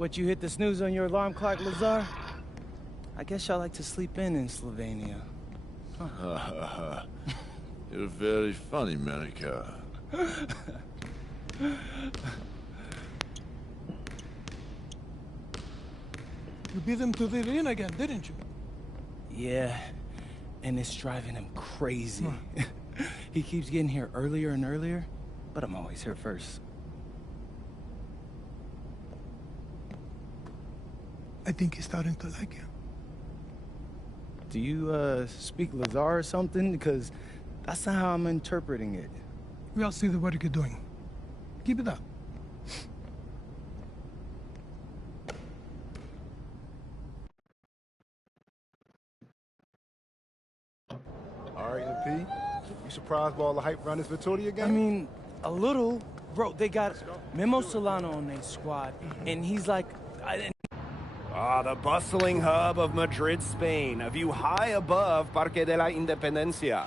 What, you hit the snooze on your alarm clock, Lazar? I guess y'all like to sleep in Slovenia. Huh. You're very funny, Monica. You beat him to the arena again, didn't you? Yeah, and it's driving him crazy. He keeps getting here earlier and earlier, but I'm always here first. I think he's starting to like you. Do you, speak Lazar or something? Because that's not how I'm interpreting it. We all see the work you're doing. Keep it up. All right, MP. You surprised by all the hype around this Vittoria game? I mean, a little. Bro, they got Memo Solano on their squad, and he's like... The bustling hub of Madrid, Spain, a view high above Parque de la Independencia.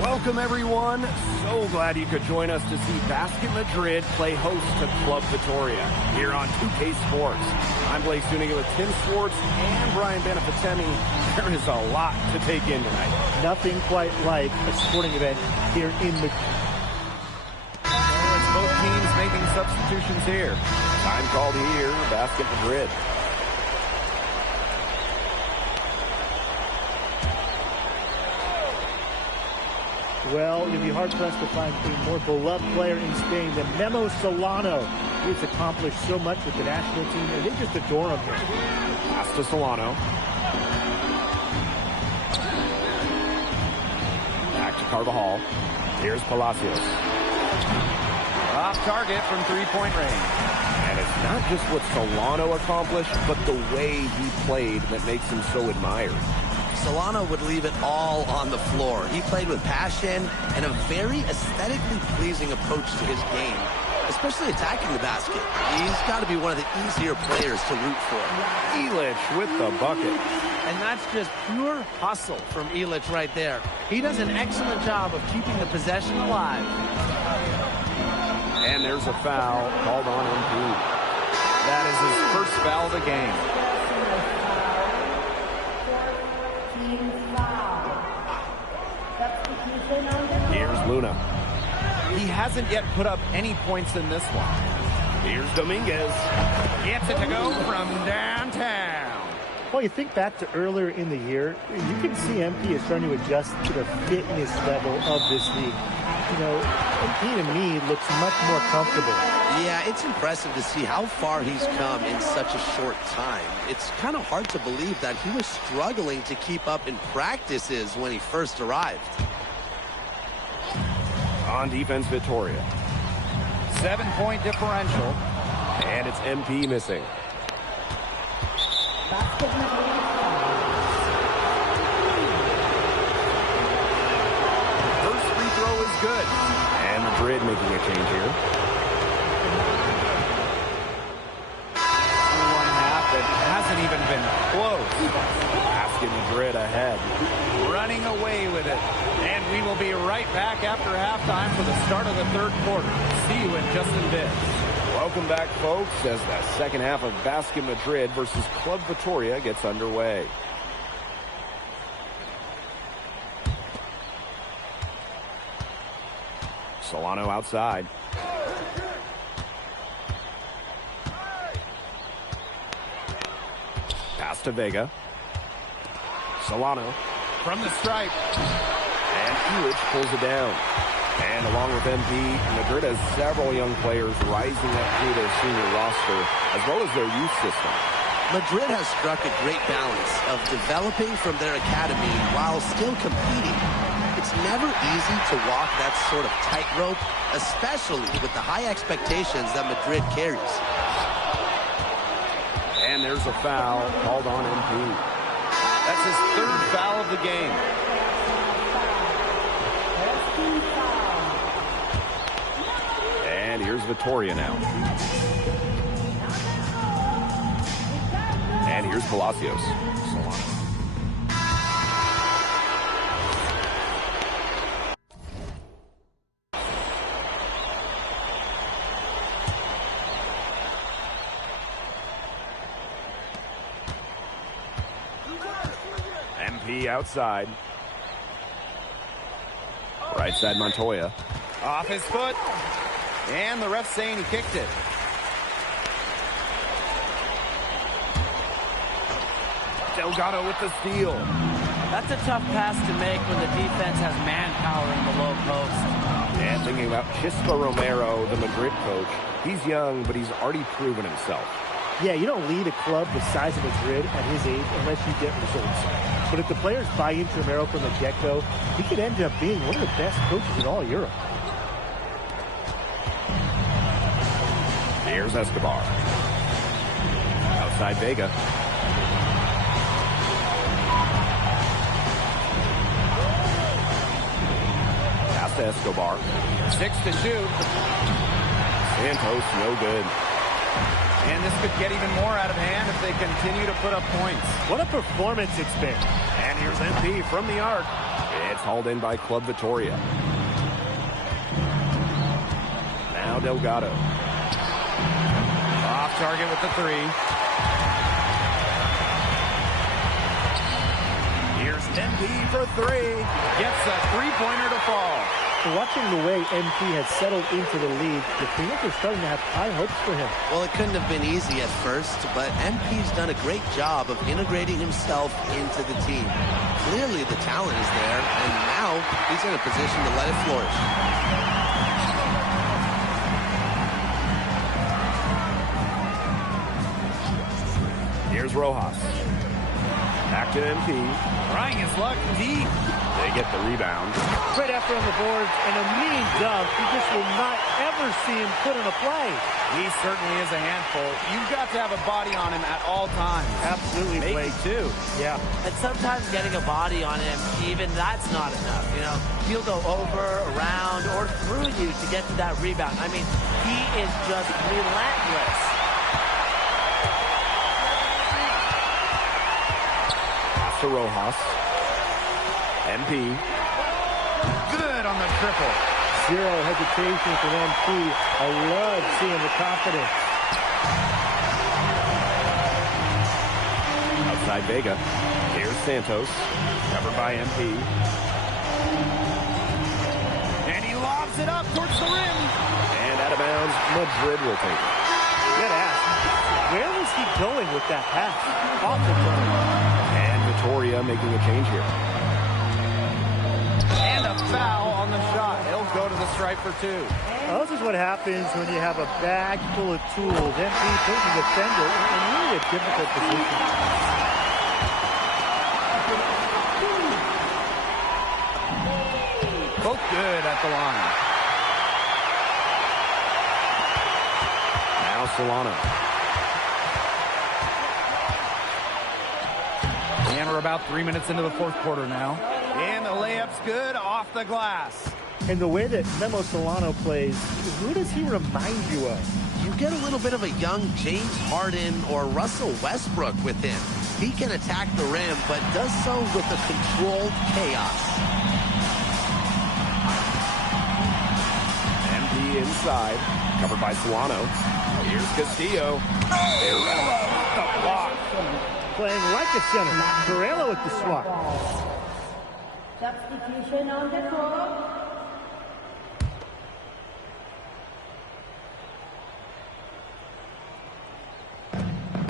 Welcome, everyone. So glad you could join us to see Basket Madrid play host to Club Vittoria here on 2K Sports. I'm Blake Zuniga with Tim Swartz and Brian Benefatemi. There is a lot to take in tonight. Nothing quite like a sporting event here in Madrid. It's both teams making substitutions here. Time called here, Basket Madrid. Well, you'd be hard-pressed to find a more beloved player in Spain than Memo Solano. He's accomplished so much with the national team, and they just adore him here. Pass to Solano. Back to Carvajal. Here's Palacios. Off target from three-point range. And it's not just what Solano accomplished, but the way he played that makes him so admired. Solano would leave it all on the floor. He played with passion and a very aesthetically pleasing approach to his game, especially attacking the basket. He's got to be one of the easier players to root for. Illich with the bucket. And that's just pure hustle from Illich right there. He does an excellent job of keeping the possession alive. And there's a foul called on MP. That is his first foul of the game. Here's Luna. He hasn't yet put up any points in this one. Here's Dominguez. Gets it to go from downtown. Well, you think back to earlier in the year, you can see MP is starting to adjust to the fitness level of this league. You know, MP to me looks much more comfortable. Yeah, it's impressive to see how far he's come in such a short time. It's kind of hard to believe that he was struggling to keep up in practices when he first arrived. On defense, Vittoria. 7-point differential. And it's MP missing. First free throw is good. And Madrid making a change here. One half that hasn't even been close. Basket Madrid ahead. Running away with it. And we will be right back after halftime for the start of the third quarter. See you in just a bit. Welcome back, folks, as the second half of Basket Madrid versus Club Vittoria gets underway. Solano outside. Pass to Vega. Solano from the stripe. And Illich pulls it down. And along with MP, Madrid has several young players rising up through their senior roster, as well as their youth system. Madrid has struck a great balance of developing from their academy while still competing. It's never easy to walk that sort of tightrope, especially with the high expectations that Madrid carries. And there's a foul called on MP. That's his third foul of the game. And here's Vittoria now. And here's Palacios. Solano. MP outside. Right side Montoya. Off his foot. And the ref saying he kicked it. Delgado with the steal. That's a tough pass to make when the defense has manpower in the low post. And thinking about Chispa Romero, the Madrid coach. He's young, but he's already proven himself. Yeah, you don't lead a club the size of Madrid at his age unless you get results. But if the players buy into Romero from the get-go, he could end up being one of the best coaches in all Europe. Here's Escobar. Outside Vega. Pass to Escobar. 6 to shoot. Santos, no good. And this could get even more out of hand if they continue to put up points. What a performance it's been. And here's MP from the arc. It's hauled in by Club Vitoria. Now Delgado. Off target with the 3. Here's MP for 3. Gets a 3-pointer to fall. Watching the way MP has settled into the league, the Phoenix are starting to have high hopes for him. Well, it couldn't have been easy at first, but MP's done a great job of integrating himself into the team. Clearly the talent is there, and now he's in a position to let it flourish. Here's Rojas. Back to MP. Trying his luck deep. They get the rebound. Great effort on the boards and a mean dunk. You just will not ever see him put in a play. He certainly is a handful. You've got to have a body on him at all times. Absolutely, Maybe Blake. two. Yeah. And sometimes getting a body on him, even that's not enough. You know, he'll go over, around, or through you to get to that rebound. I mean, he is just relentless. To Rojas. MP. Good on the triple. Zero hesitation for MP. I love seeing the confidence. Outside Vega. Here's Santos. Covered by MP. And he lobs it up towards the rim. And out of bounds, Madrid will take it. You gotta ask, where was he going with that pass? Awful turn. Vitoria making a change here. And a foul on the shot. He'll go to the stripe for 2. Well, this is what happens when you have a bag full of tools. MP puts the defender in really a difficult position. Both good at the line. Now Solano. And we're about 3 minutes into the fourth quarter now. And the layup's good off the glass. And the way that Memo Solano plays, who does he remind you of? You get a little bit of a young James Harden or Russell Westbrook with him. He can attack the rim, but does so with a controlled chaos. MP inside. Covered by Solano. Here's Castillo. Carrera with the block. Playing like a center. Carrera with the swat. Substitution on the court.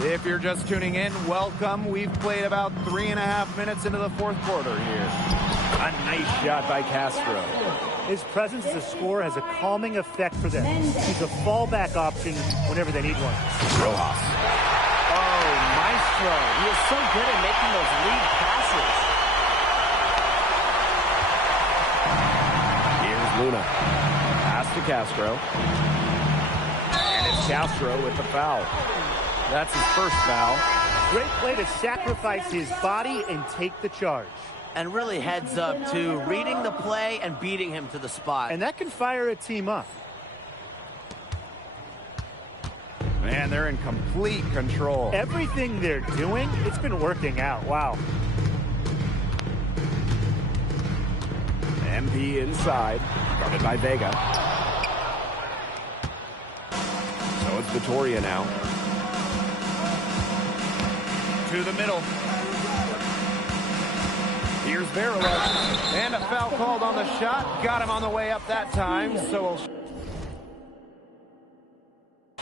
If you're just tuning in, welcome. We've played about 3.5 minutes into the fourth quarter here. A nice shot by Castro. His presence as a scorer has a calming effect for them. He's a fallback option whenever they need one. Rojas. Oh, maestro. He is so good at making those lead passes. Here's Luna. Pass to Castro. And it's Castro with the foul. That's his first foul. Great play to sacrifice his body and take the charge. And really heads up to reading the play and beating him to the spot. And that can fire a team up. Man, they're in complete control. Everything they're doing, it's been working out. Wow. MP inside. Guarded by Vega. So it's Vitoria now. To the middle. Here's Varela. And a foul called on the shot. Got him on the way up that time. So we'll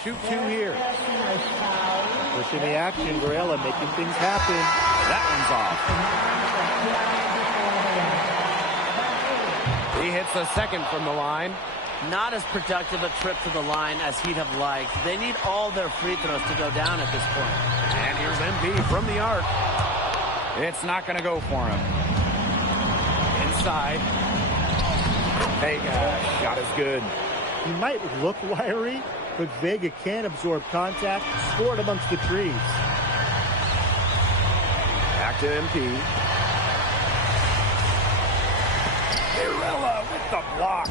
shoot two here. Pushing the action, Varela making things happen. That one's off. He hits a second from the line. Not as productive a trip to the line as he'd have liked. They need all their free throws to go down at this point. And here's MP from the arc. It's not going to go for him. Inside. Vega, shot is good. He might look wiry, but Vega can absorb contact, scored amongst the trees. Back to MP. Varela with the block.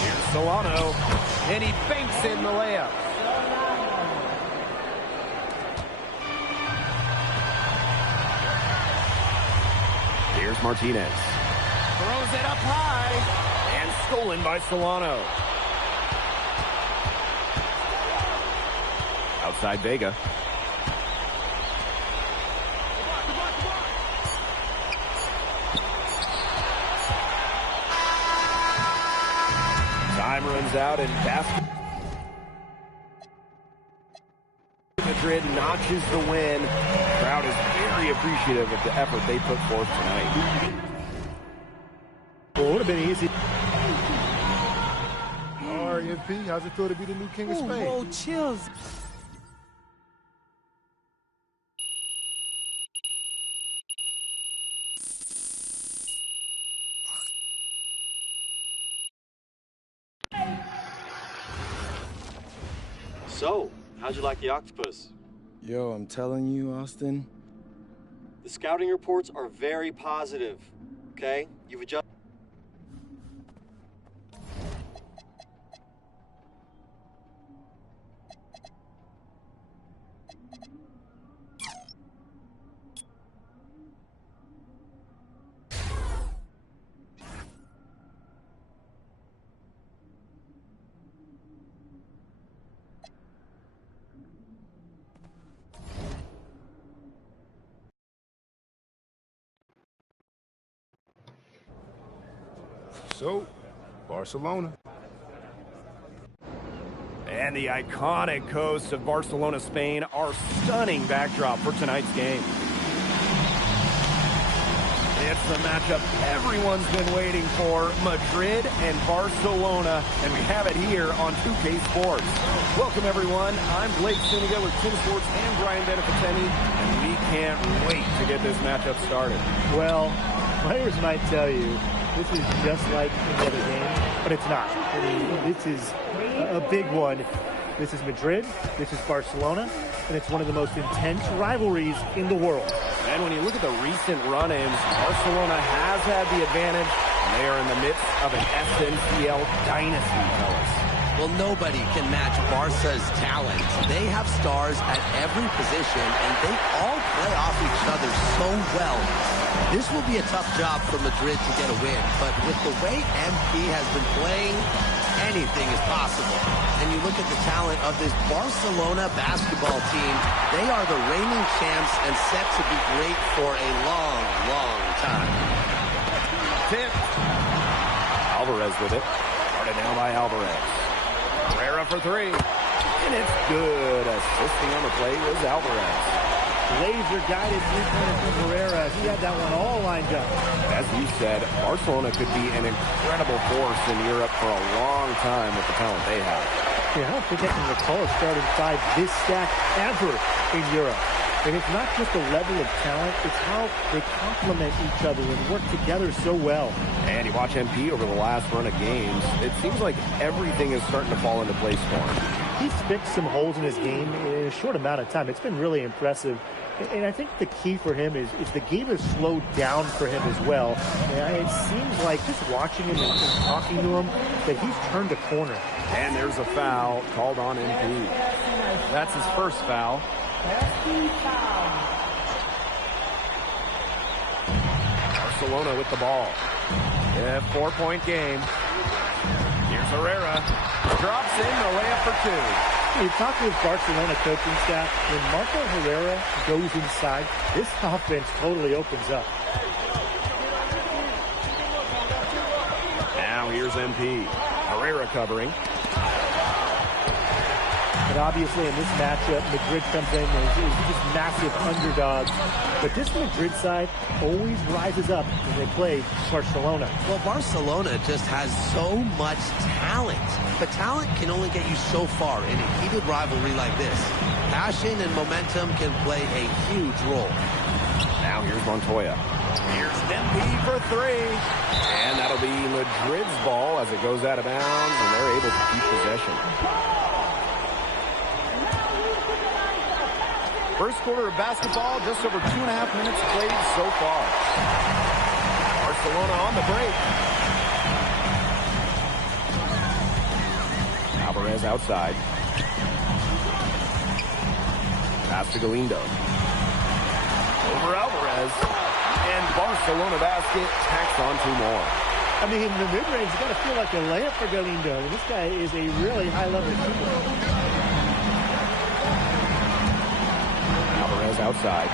Here's Solano, and he banks in the layup. Here's Martinez. Throws it up high. And stolen by Solano. Outside Vega. Time runs out and basket. Madrid notches the win. The crowd is very appreciative of the effort they put forth tonight. Well, it would have been easy. All right, MP, how's it feel to be the new king of Spain? Whoa, chills. So, how'd you like the octopus? Yo, I'm telling you, Austin. The scouting reports are very positive, okay? You've adjusted. So, Barcelona. And the iconic coast of Barcelona, Spain, our stunning backdrop for tonight's game. It's the matchup everyone's been waiting for, Madrid and Barcelona, and we have it here on 2K Sports. Welcome, everyone. I'm Blake Suniga with Tim Sports and Brian Beneficeni, and we can't wait to get this matchup started. Well, players might tell you this is just like any other game, but it's not. I mean, this is a big one. This is Madrid, this is Barcelona, and it's one of the most intense rivalries in the world. And when you look at the recent run-ins, Barcelona has had the advantage, and they are in the midst of an SNCL dynasty, fellas. Well, nobody can match Barca's talent. They have stars at every position, and they all play off each other so well. This will be a tough job for Madrid to get a win, but with the way MP has been playing, anything is possible. And you look at the talent of this Barcelona basketball team, they are the reigning champs and set to be great for a long, long time. Tip. Alvarez with it. Started now by Alvarez. Carrera for three. And it's good. Assisting on the play was Alvarez. Laser-guided three-pointer from Carrera. He had that one all lined up. As you said, Barcelona could be an incredible force in Europe for a long time with the talent they have. Yeah, I don't think I can recall a starting five this stacked ever in Europe. And it's not just the level of talent, it's how they complement each other and work together so well. And you watch MP over the last run of games, it seems like everything is starting to fall into place for him. He's fixed some holes in his game in a short amount of time. It's been really impressive. And I think the key for him is the game has slowed down for him as well. And it seems like just watching him and talking to him that he's turned a corner. And there's a foul called on MP. That's his first foul. Barcelona with the ball. Yeah, 4-point game. Here's Herrera. Drops in the layup for two. You talk to his Barcelona coaching staff, when Marco Herrera goes inside, this offense totally opens up. Now here's MP. Carrera covering. But obviously in this matchup, Madrid comes in and is just massive underdogs. But this Madrid side always rises up when they play Barcelona. Well, Barcelona just has so much talent. But talent can only get you so far in a heated rivalry like this. Passion and momentum can play a huge role. Now here's Montoya. Here's MP for three. And that'll be Madrid's ball as it goes out of bounds, and they're able to keep possession. First quarter of basketball, just over 2.5 minutes played so far. Barcelona on the break. Alvarez outside. Pass to Galindo. Over Alvarez. And Barcelona basket tacks on 2 more. I mean, in the mid-range, you got to feel like a layup for Galindo. And this guy is a really high-level shooter. Alvarez outside.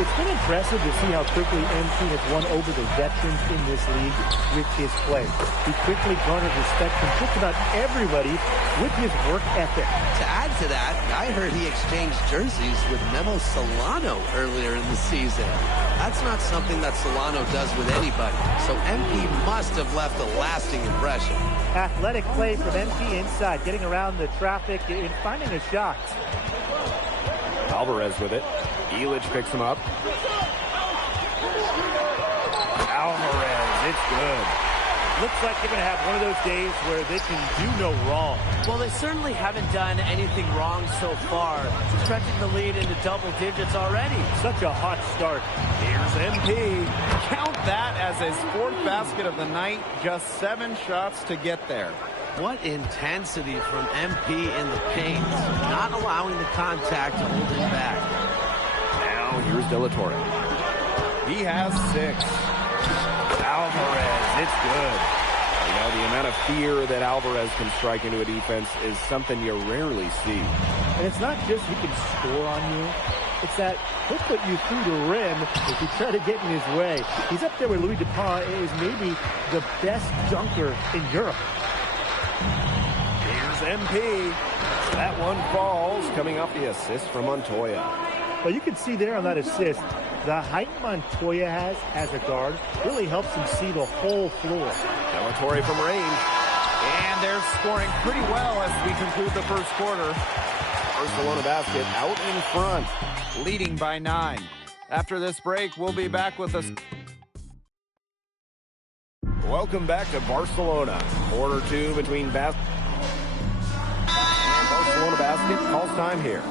It's been impressive to see how quickly MP has won over the veterans in this league with his play. He quickly garnered respect from just about everybody with his work ethic. To add to that, I heard he exchanged jerseys with Memo Solano earlier in the season. That's not something that Solano does with anybody, so MP must have left a lasting impression. Athletic play from MP inside, getting around the traffic and finding a shot. Alvarez with it. Illich picks him up. Alvarez, it's good. Looks like they're going to have one of those days where they can do no wrong. Well, they certainly haven't done anything wrong so far. Stretching the lead into double digits already. Such a hot start. Here's MP. Count that as his 4th basket of the night. Just 7 shots to get there. What intensity from MP in the paint. Not allowing the contact to hold him back. Now here's De La Torre. He has 6. Alvarez, it's good. You know, the amount of fear that Alvarez can strike into a defense is something you rarely see. And it's not just he can score on you. It's that he'll put you through the rim if you try to get in his way. He's up there with Louis Dupont, is maybe the best dunker in Europe. Here's MP. That one falls, coming off the assist from Montoya. Well, you can see there on that assist, the height Montoya has as a guard really helps him see the whole floor. De La Torre from range. And they're scoring pretty well as we conclude the first quarter. Barcelona basket out in front. Leading by 9. After this break, we'll be back with us. Welcome back to Barcelona. Quarter 2 between Barcelona basket. Calls time here.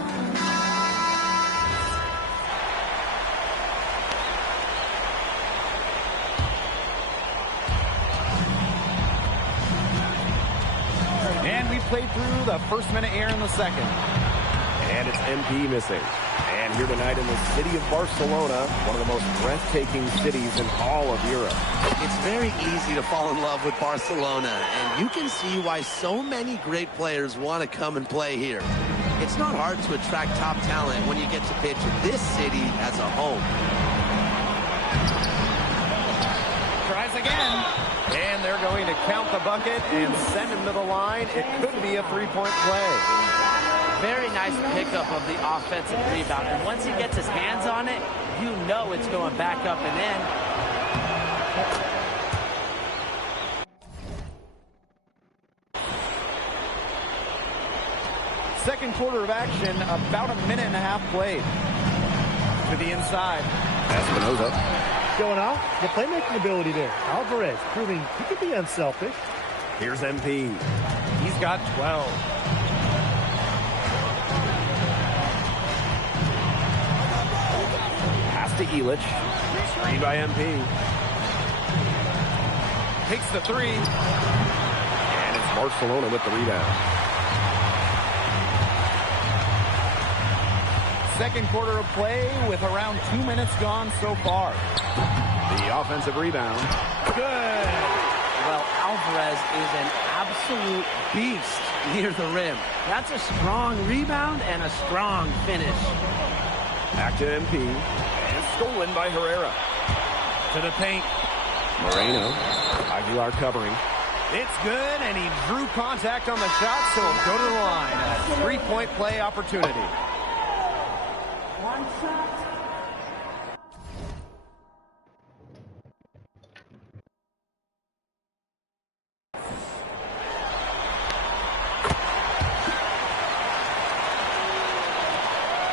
And we played through the first minute here in the second. And it's MP missing. And here tonight in the city of Barcelona, one of the most breathtaking cities in all of Europe. It's very easy to fall in love with Barcelona, and you can see why so many great players want to come and play here. It's not hard to attract top talent when you get to pitch this city as a home. Tries again. And they're going to count the bucket and send him to the line. It could be a 3-point play. Very nice pickup of the offensive rebound. And once he gets his hands on it, you know it's going back up and in. Second quarter of action, about 1.5 minutes played. To the inside. Espinoza. Showing off the playmaking ability there. Alvarez proving he can be unselfish. Here's MP. He's got 12. Pass to Illich. Screen by MP. Takes the 3. And it's Barcelona with the rebound. Second quarter of play with around 2 minutes gone so far. The offensive rebound. Good. Well, Alvarez is an absolute beast near the rim. That's a strong rebound and a strong finish. Back to MP. And stolen by Herrera. To the paint. Moreno. Aguilar covering. It's good, and he drew contact on the shot, so he'll go to the line. A three-point play opportunity. One shot.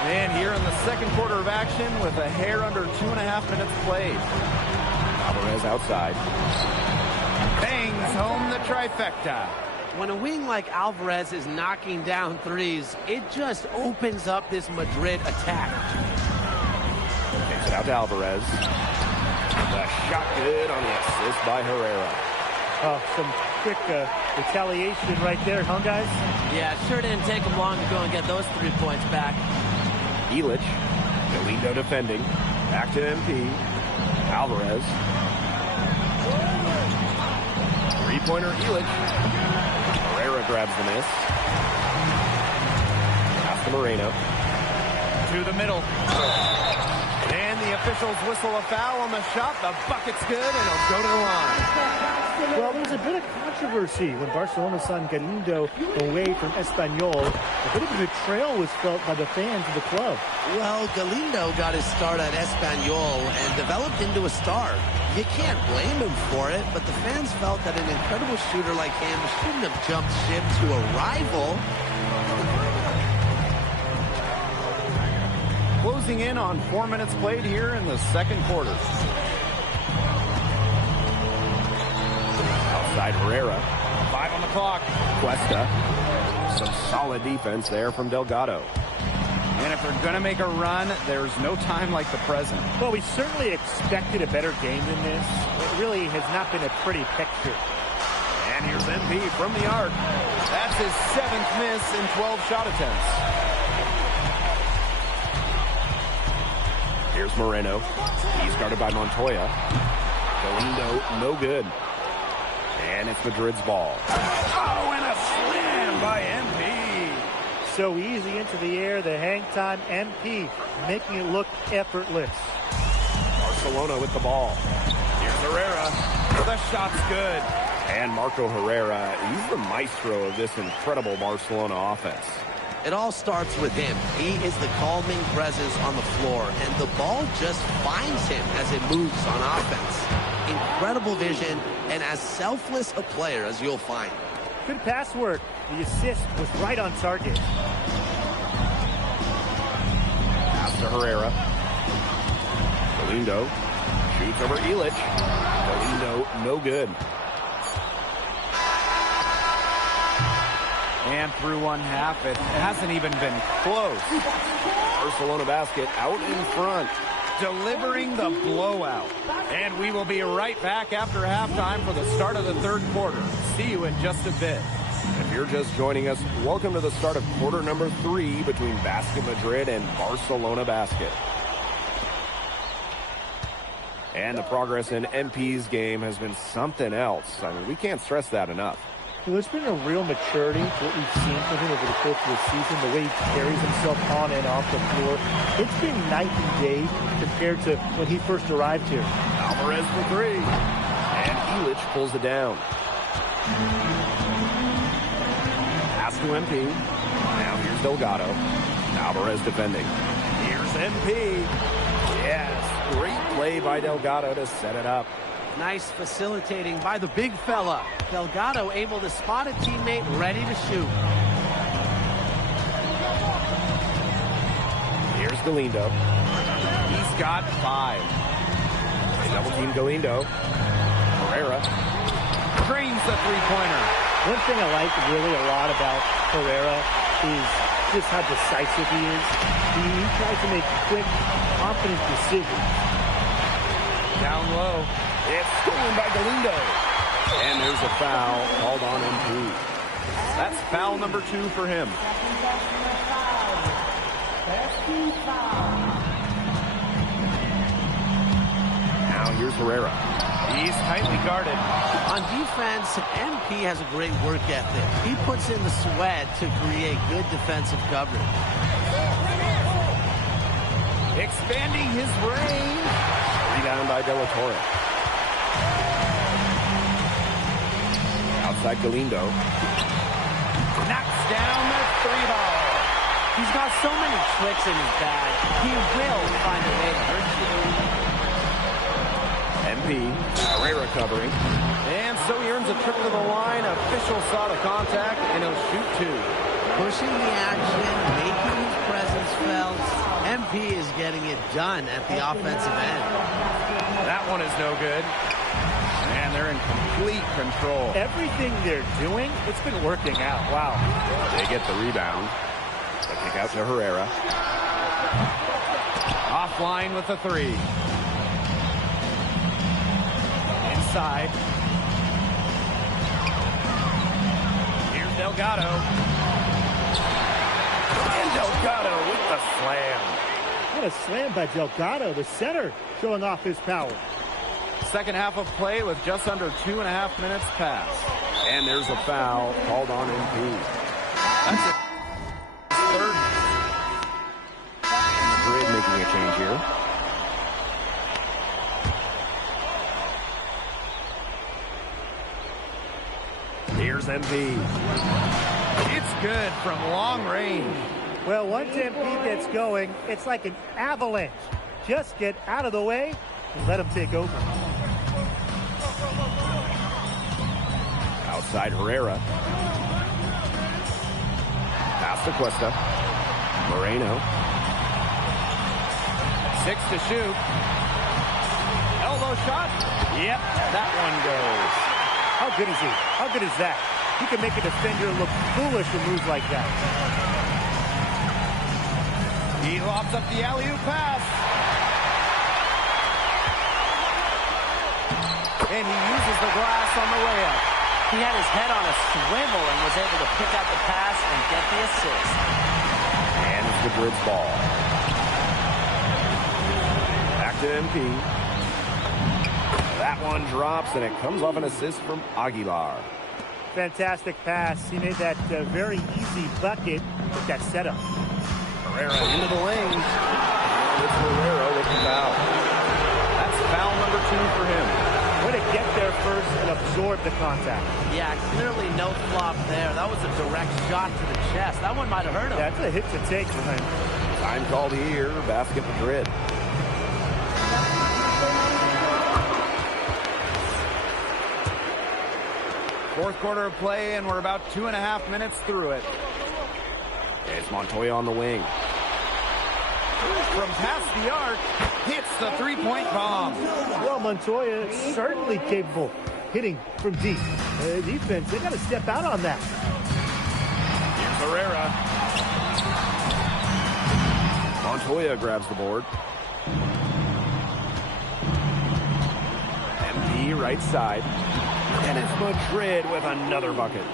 And here in the second quarter of action with a hair under 2.5 minutes played. Alvarez outside. Bangs home the trifecta. When a wing like Alvarez is knocking down threes, it just opens up this Madrid attack. Takes it out to Alvarez. The shot good on the assist by Herrera. Some quick retaliation right there, huh, guys? Yeah, it sure didn't take him long to go and get those 3 points back. Illich. Galindo defending. Back to MP. Alvarez. Three-pointer Illich. Herrera grabs the miss. Pass to Moreno. To the middle. And the officials whistle a foul on the shot. The bucket's good, and he'll go to the line. Well, there's a bit of controversy when Barcelona signed Galindo away from Espanyol. A bit of a betrayal was felt by the fans of the club. Well, Galindo got his start at Espanyol and developed into a star. You can't blame him for it, but the fans felt that an incredible shooter like him shouldn't have jumped ship to a rival. Closing in on 4 minutes played here in the second quarter. Outside Herrera. 5 on the clock. Cuesta. Some solid defense there from Delgado. And if they're going to make a run, there's no time like the present. Well, we certainly expected a better game than this. It really has not been a pretty picture. And here's MP from the arc. That's his 7th miss in 12 shot attempts. Here's Moreno. He's guarded by Montoya. Galindo, no good. And it's Madrid's ball. Oh, and a slam by MP. So easy into the air, the hang time, MP making it look effortless. Barcelona with the ball. Here's Herrera. The shot's good. And Marco Herrera, he's the maestro of this incredible Barcelona offense. It all starts with him. He is the calming presence on the floor, and the ball just finds him as it moves on offense. Incredible vision, and as selfless a player as you'll find. Good pass work. The assist was right on target. Pass to Herrera. Galindo shoots over Illich. Galindo, no good. And through one half, it hasn't even been close. Barcelona basket out in front. Delivering the blowout. And we will be right back after halftime for the start of the third quarter. See you in just a bit. If you're just joining us, welcome to the start of quarter number 3 between Basket Madrid and Barcelona Basket. And the progress in MP's game has been something else. I mean, we can't stress that enough. Well, there's been a real maturity to what we've seen from him over the course of the season, the way he carries himself on and off the floor. It's been night and day compared to when he first arrived here. Alvarez for 3. And Illich pulls it down. Pass to MP. Now here's Delgado. Alvarez defending. Here's MP. Yes, great play by Delgado to set it up. Nice facilitating by the big fella. Delgado able to spot a teammate ready to shoot. Here's Galindo. He's got 5. They double team Galindo. Herrera drains the three-pointer. One thing I like really a lot about Carrera is just how decisive he is. He tries to make quick, confident decisions. Down low. It's stolen by Galindo. And there's a foul called on MP. That's foul number 2 for him. Now here's Herrera. He's tightly guarded. On defense, MP has a great work ethic. He puts in the sweat to create good defensive coverage. Expanding his range. Rebound by De La Torre. Outside Galindo. Knocks down the 3-ball. He's got so many tricks in his bag. He will find a way to hurt you. MP, Carrera covering. And so he earns a trip to the line. Official saw the contact, and he'll shoot 2. Pushing the action, making his presence felt. MP is getting it done at the offensive end. That one is no good. And they're in complete control. Everything they're doing, it's been working out. Wow. They get the rebound. They kick out to Herrera. Offline with the 3. Inside. Here's Delgado. And Delgado with the slam. What a slam by Delgado, the center, showing off his power. Second half of play with just under 2.5 minutes passed. And there's a foul called on MP. That's it. Third. Madrid making a change here. Here's MP. It's good from long range. Well, once MP gets going, it's like an avalanche. Just get out of the way and let him take over. Outside Herrera. Pass to Cuesta. Moreno. 6 to shoot. Elbow shot. Yep, that one goes. How good is he? How good is that? He can make a defender look foolish with moves like that. He lobs up the alley-oop pass. And he uses the glass on the way up. He had his head on a swivel and was able to pick out the pass and get the assist. And it's Madrid's ball. Back to MP. That one drops, and it comes off an assist from Aguilar. Fantastic pass. He made that very easy bucket with that setup. Herrera into the lane. And it's Herrera with the foul. That's foul number 2 for him. Way to get there first and absorb the contact. Yeah, clearly no flop there. That was a direct shot to the chest. That one might have hurt him. That's a hit to take for him. Time called here. Basket Madrid. Fourth quarter of play, and we're about 2.5 minutes through it. It's Montoya on the wing. From past the arc, hits the 3-point bomb. Well, Montoya is certainly capable hitting from deep. Defense, they got to step out on that. Here's Herrera. Montoya grabs the board. MP right side. And it's Madrid with another bucket.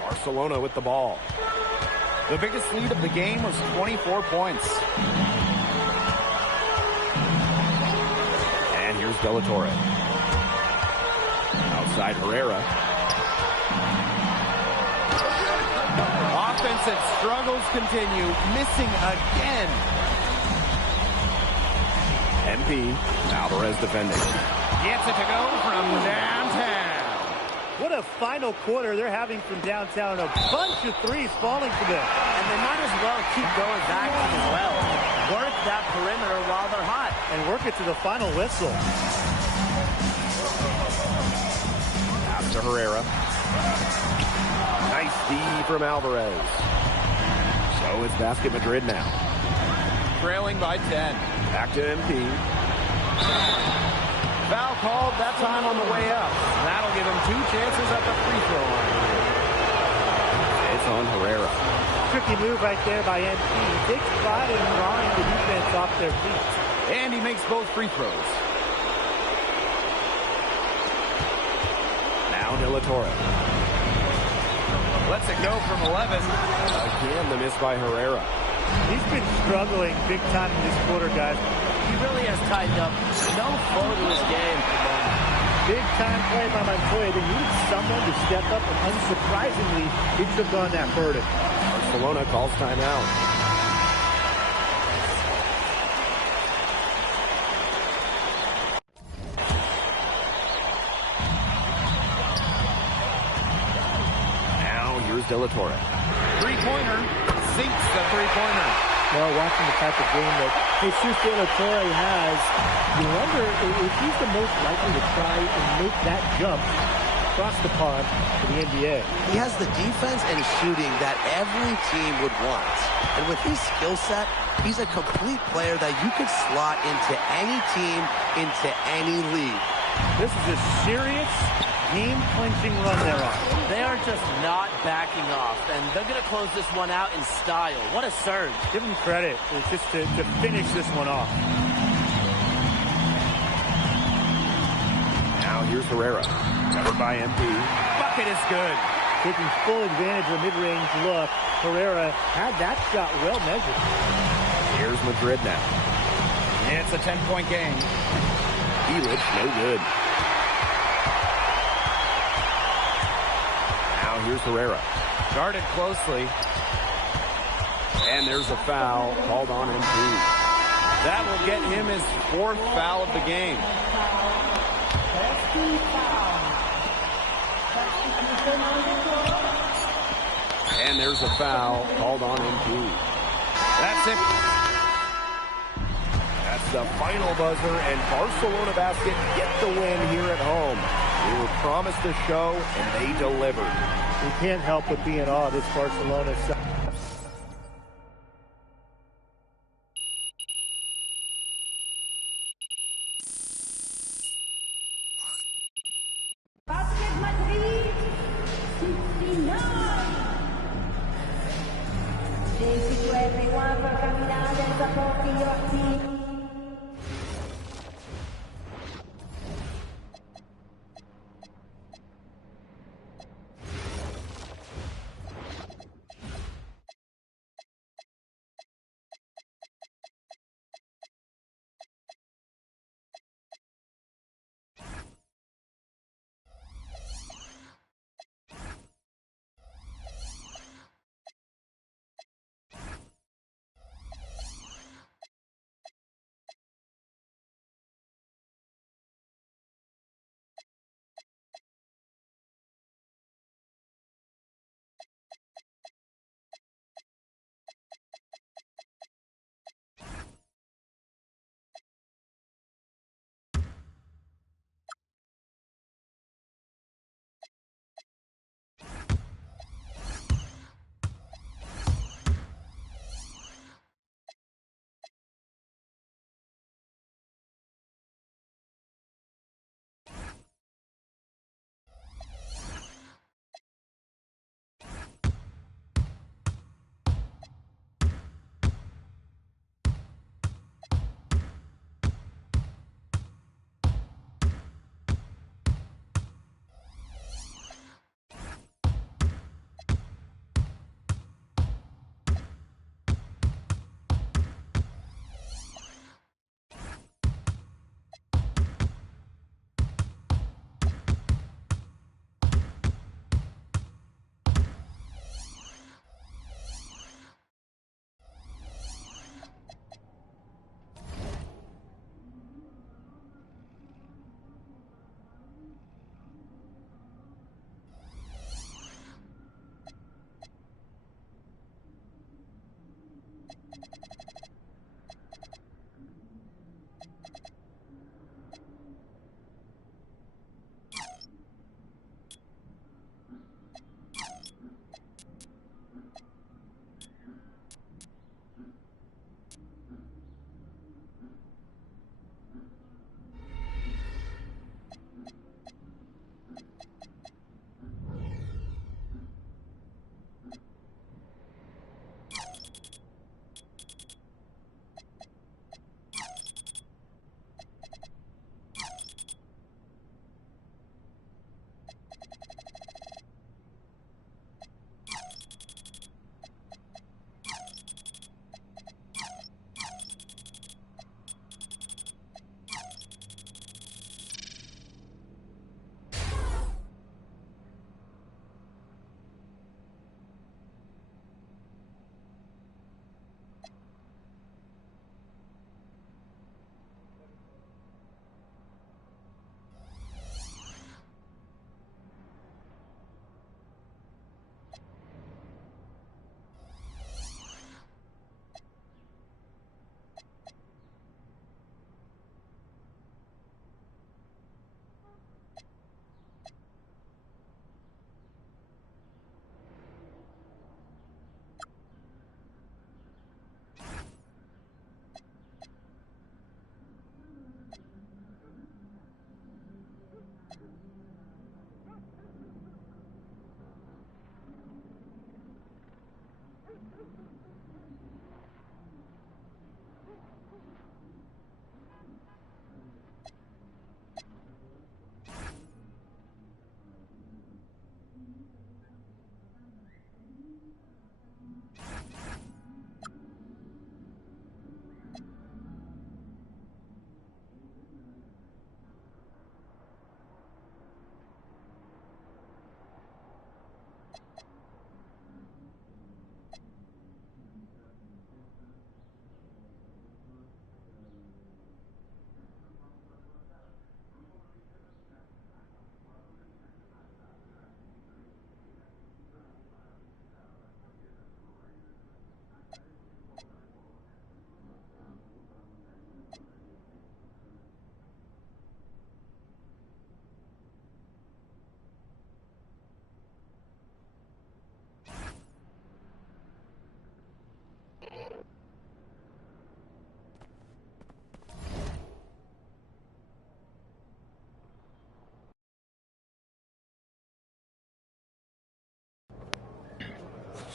Barcelona with the ball. The biggest lead of the game was 24 points. And here's De La Torre. Outside Herrera. Offensive struggles continue, missing again. MP, Alvarez defending. Gets it to go from downtown. What a final quarter they're having from downtown. A bunch of threes falling for them. And they might as well keep going back to the well. Work that perimeter while they're hot. And work it to the final whistle. Pass to Herrera. Nice D from Alvarez. So it's Basket Madrid now. Trailing by 10. Back to MP. Foul called that time on the way up. That'll give him 2 chances at the free throw line. It's on Herrera. Tricky move right there by MP. He takes pride in drawing the defense off their feet. And he makes both free throws. Now De La Torre. Lets it go from 11. Again, the miss by Herrera. He's been struggling big time in this quarter, guys. He really has tightened up. No flow to his game at the moment. Big time play by Montoya. They needed someone to step up, and unsurprisingly, he took on that burden. Barcelona calls timeout. Now here's De La Torre. Three-pointer. Sinks the three-pointer. Well, watching the type of game that Jesus De La Torre has, you wonder if he's the most likely to try and make that jump across the pond to the NBA. He has the defense and shooting that every team would want. And with his skill set, he's a complete player that you could slot into any team, into any league. This is a serious game-clinching run they're on. They are just not backing off, and they're going to close this one out in style. What a surge. Give them credit. It's just to finish this one off. Now here's Carrera. Covered by MP. Bucket is good. Taking full advantage of a mid-range look. Carrera had that shot well measured. Here's Madrid now. It's a 10-point game. Elitch, no good. Now here's Carrera. Guarded closely. And there's a foul called on MP. That will get him his fourth foul of the game. And there's a foul called on MP. That's it. That's the final buzzer, and Barcelona Basket get the win here at home. They were promised a show, and they delivered. You can't help but be in awe of this Barcelona side. Basket Madrid 69. 24 per camminare da pochi occhi.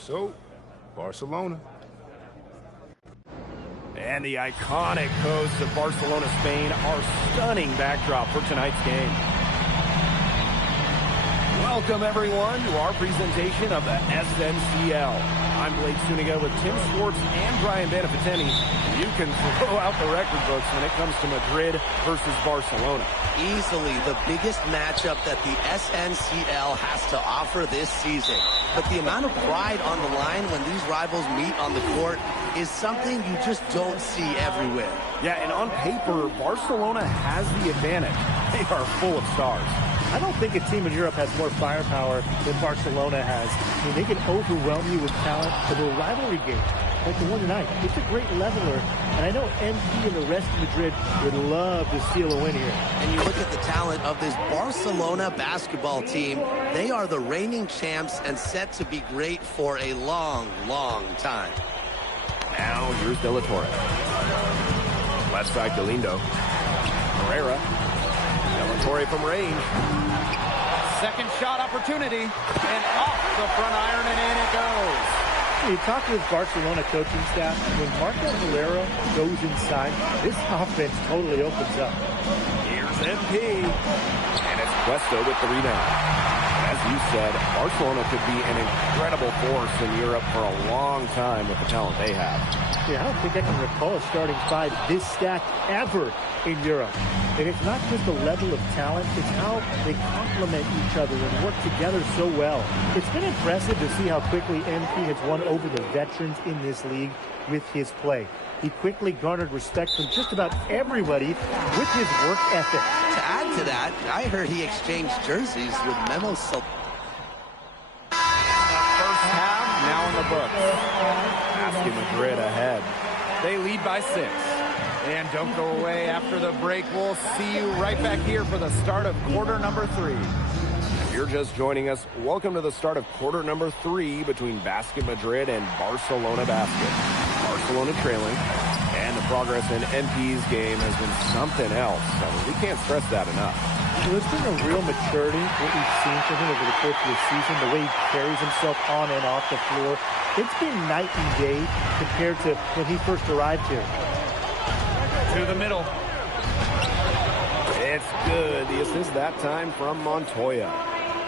So, Barcelona. And the iconic coast of Barcelona, Spain, our stunning backdrop for tonight's game. Welcome, everyone, to our presentation of the SNCL. I'm Blake Suniga with Tim Swartz and Brian Beneficeni. You can throw out the record books when it comes to Madrid versus Barcelona. Easily the biggest matchup that the SNCL has to offer this season. But the amount of pride on the line when these rivals meet on the court is something you just don't see everywhere. Yeah, and on paper, Barcelona has the advantage. They are full of stars. I don't think a team in Europe has more firepower than Barcelona has. I mean, they can overwhelm you with talent, but a rivalry game like the one tonight, it's a great leveler. And I know MP and the rest of Madrid would love to steal a win here. And you look at the talent of this Barcelona basketball team. They are the reigning champs and set to be great for a long, long time. Now, here's De La Torre. Left side, Galindo. Carrera. De La Torre from range. Second shot opportunity, and off the front iron, and in it goes. You talk to this Barcelona coaching staff, when Marco Herrera goes inside, this offense totally opens up. Here's MP. And it's Cuesta with the rebound. As you said, Barcelona could be an incredible force in Europe for a long time with the talent they have. Yeah, I don't think I can recall a starting five this stacked ever in Europe. And it's not just the level of talent, it's how they complement each other and work together so well. It's been impressive to see how quickly MP has won over the veterans in this league with his play. He quickly garnered respect from just about everybody with his work ethic. To add to that, I heard he exchanged jerseys with Memo Sol. First half, now in the books. Basket Madrid ahead. They lead by 6. And don't go away after the break. We'll see you right back here for the start of quarter number 3. If you're just joining us, welcome to the start of quarter number 3 between Basket Madrid and Barcelona Basket. Barcelona trailing, and the progress in MP's game has been something else. I mean, we can't stress that enough. There's been a real maturity, what we've seen from him over the course of the season, the way he carries himself on and off the floor. It's been night and day compared to when he first arrived here. To the middle. It's good. The assist that time from Montoya.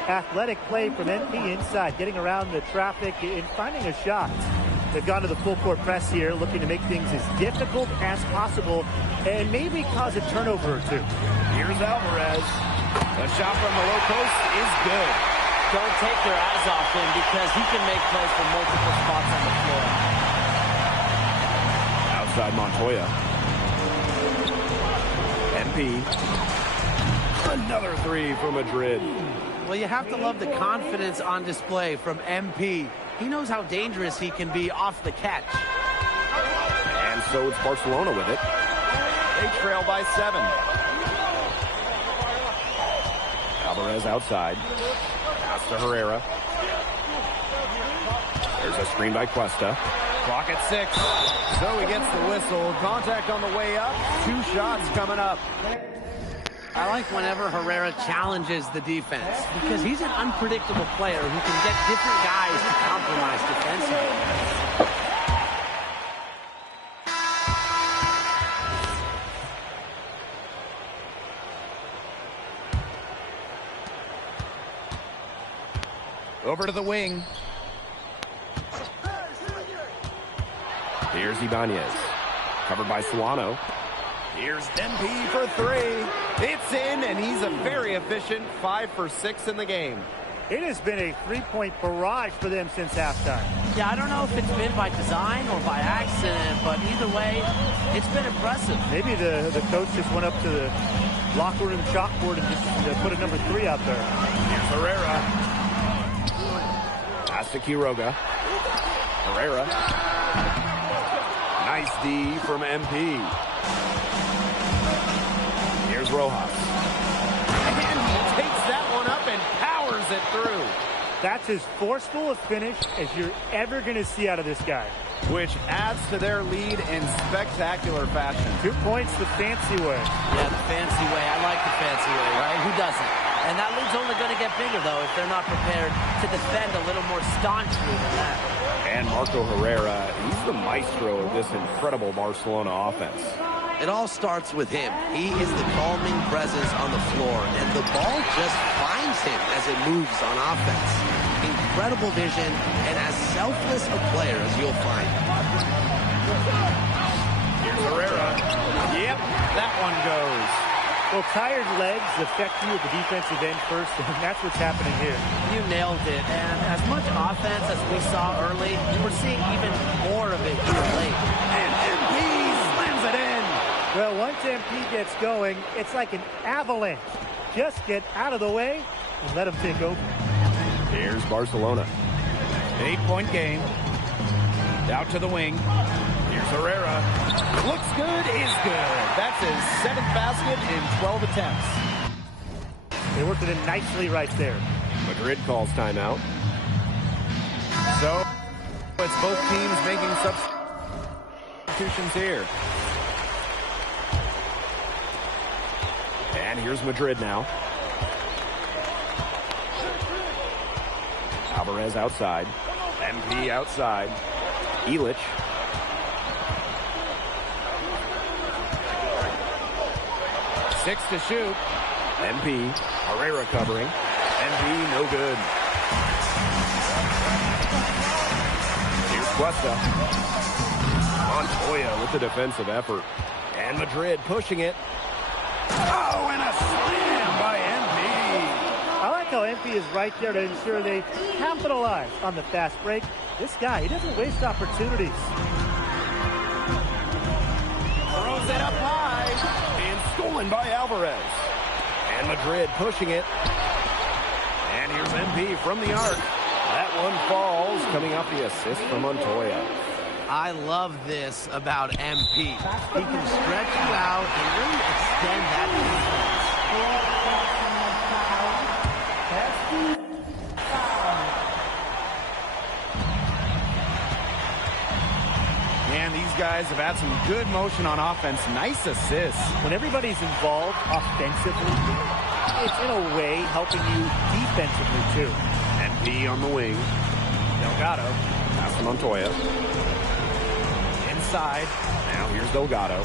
Athletic play from MP inside, getting around the traffic and finding a shot. They've gone to the full court press here, looking to make things as difficult as possible and maybe cause a turnover or two. Here's Alvarez. The shot from the low post is good. Don't take your eyes off him because he can make plays from multiple spots on the floor. Outside Montoya. MP. Another 3 for Madrid. Well, you have to love the confidence on display from MP. He knows how dangerous he can be off the catch. And so it's Barcelona with it. They trail by 7. Alvarez outside. Pass to Herrera. There's a screen by Cuesta. Clock at 6. So he gets the whistle. Contact on the way up. 2 shots coming up. I like whenever Herrera challenges the defense because he's an unpredictable player who can get different guys to compromise defensively. Over to the wing. Here's Ibanez. Covered by Solano. Here's MP for 3. It's in, and he's a very efficient 5 for 6 in the game. It has been a three-point barrage for them since halftime. Yeah, I don't know if it's been by design or by accident, but either way, it's been impressive. Maybe the coach just went up to the locker room chalkboard and just put a number 3 out there. Here's Herrera. Pass to Quiroga. Herrera. Nice D from MP. Here's Rojas. And he takes that one up and powers it through. That's as forceful a finish as you're ever going to see out of this guy. Which adds to their lead in spectacular fashion. 2 points the fancy way. Yeah, the fancy way. I like the fancy way, right? Who doesn't? And that lead's only going to get bigger, though, if they're not prepared to defend a little more staunchly than that. And Marco Herrera, he's the maestro of this incredible Barcelona offense. It all starts with him. He is the calming presence on the floor, and the ball just finds him as it moves on offense. Incredible vision, and as selfless a player as you'll find. Here's Herrera. Yep, that one goes. Well, tired legs affect you at the defensive end first, and that's what's happening here. You nailed it, and as much offense as we saw early, we're seeing even more of it here late. And MP slams it in. Well, once MP gets going, it's like an avalanche. Just get out of the way and let him take over. Here's Barcelona. 8-point game. Out to the wing. Here's Herrera. Looks good, is good. That's his 7th basket in 12 attempts. They worked it in nicely right there. Madrid calls timeout. So, it's both teams making substitutions here. And here's Madrid now. Alvarez outside. MP outside. Illich. Six to shoot. MP. Herrera covering. MP, no good. Here's Cuesta. Montoya with the defensive effort. And Madrid pushing it. Oh, and a slam by MP. I like how MP is right there to ensure they capitalize on the fast break. This guy, he doesn't waste opportunities. Throws it up high. And stolen by Alvarez. And Madrid pushing it. And here's MP from the arc. That one falls, coming off the assist from Montoya. I love this about MP. He can stretch you out and really extend that Man, these guys have had some good motion on offense. Nice assists. When everybody's involved offensively, it's in a way helping you defensively too. MP on the wing. Delgado. Pass to Montoya. Inside. Now here's Delgado.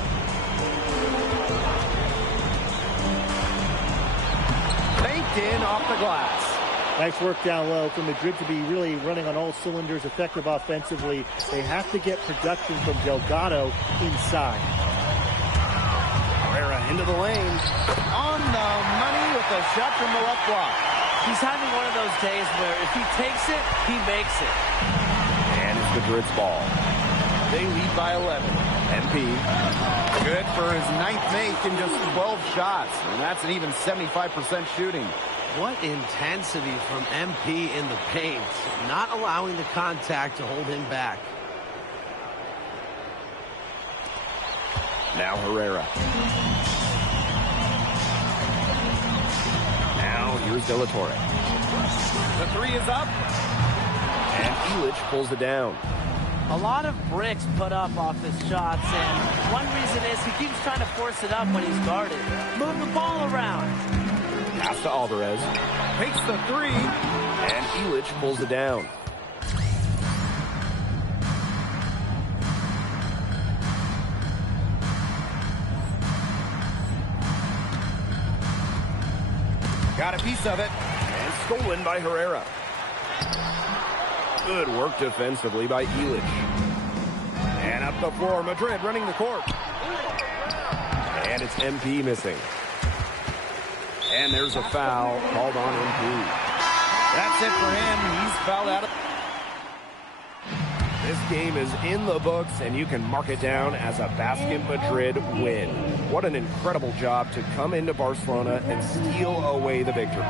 Banked in off the glass. Nice work down low for Madrid to be really running on all cylinders, effective offensively. They have to get production from Delgado inside. Carrera into the lane. On the money with a shot from the left block. He's having one of those days where if he takes it, he makes it. And it's Madrid's ball. They lead by 11. MP. Good for his 9th make in just 12 shots. And that's an even 75% shooting. What intensity from MP in the paint, not allowing the contact to hold him back. Now Herrera. Now here's De La Torre. The three is up. And Illich pulls it down. A lot of bricks put up off his shots, and one reason is he keeps trying to force it up when he's guarded. Move the ball around. Pass to Alvarez. Takes the three. And Illich pulls it down. Got a piece of it. And stolen by Herrera. Good work defensively by Illich. And up the floor, Madrid running the court. And it's MP missing. And there's a foul called on MP. That's it for him. He's fouled out. This game is in the books, and you can mark it down as a Basket Madrid win. What an incredible job to come into Barcelona and steal away the victory.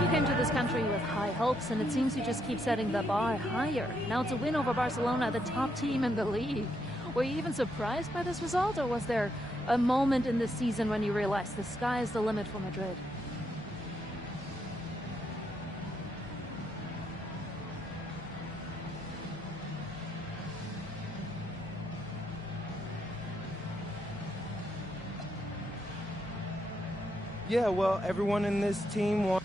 You came to this country with high hopes, and it seems you just keep setting the bar higher. Now it's a win over Barcelona, the top team in the league. Were you even surprised by this result, or was there a moment in this season when you realized the sky is the limit for Madrid? Yeah, well, everyone in this team wants...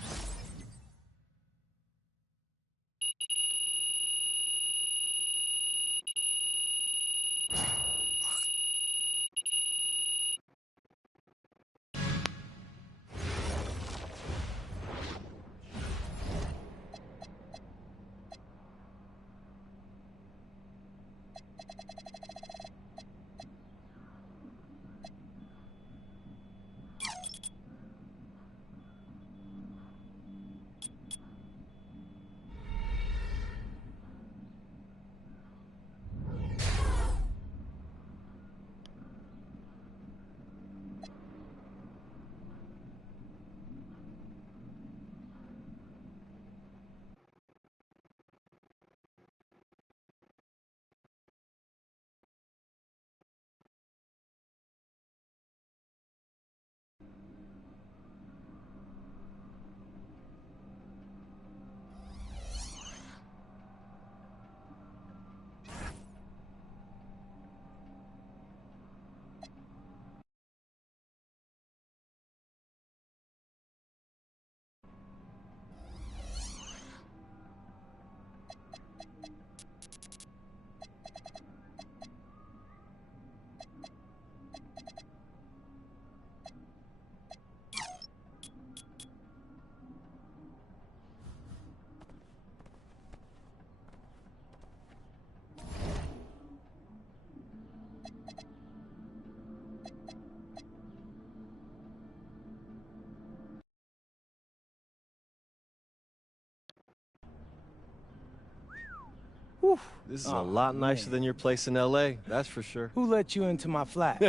Whew, this is a lot nicer than your place in LA, that's for sure. Who let you into my flat?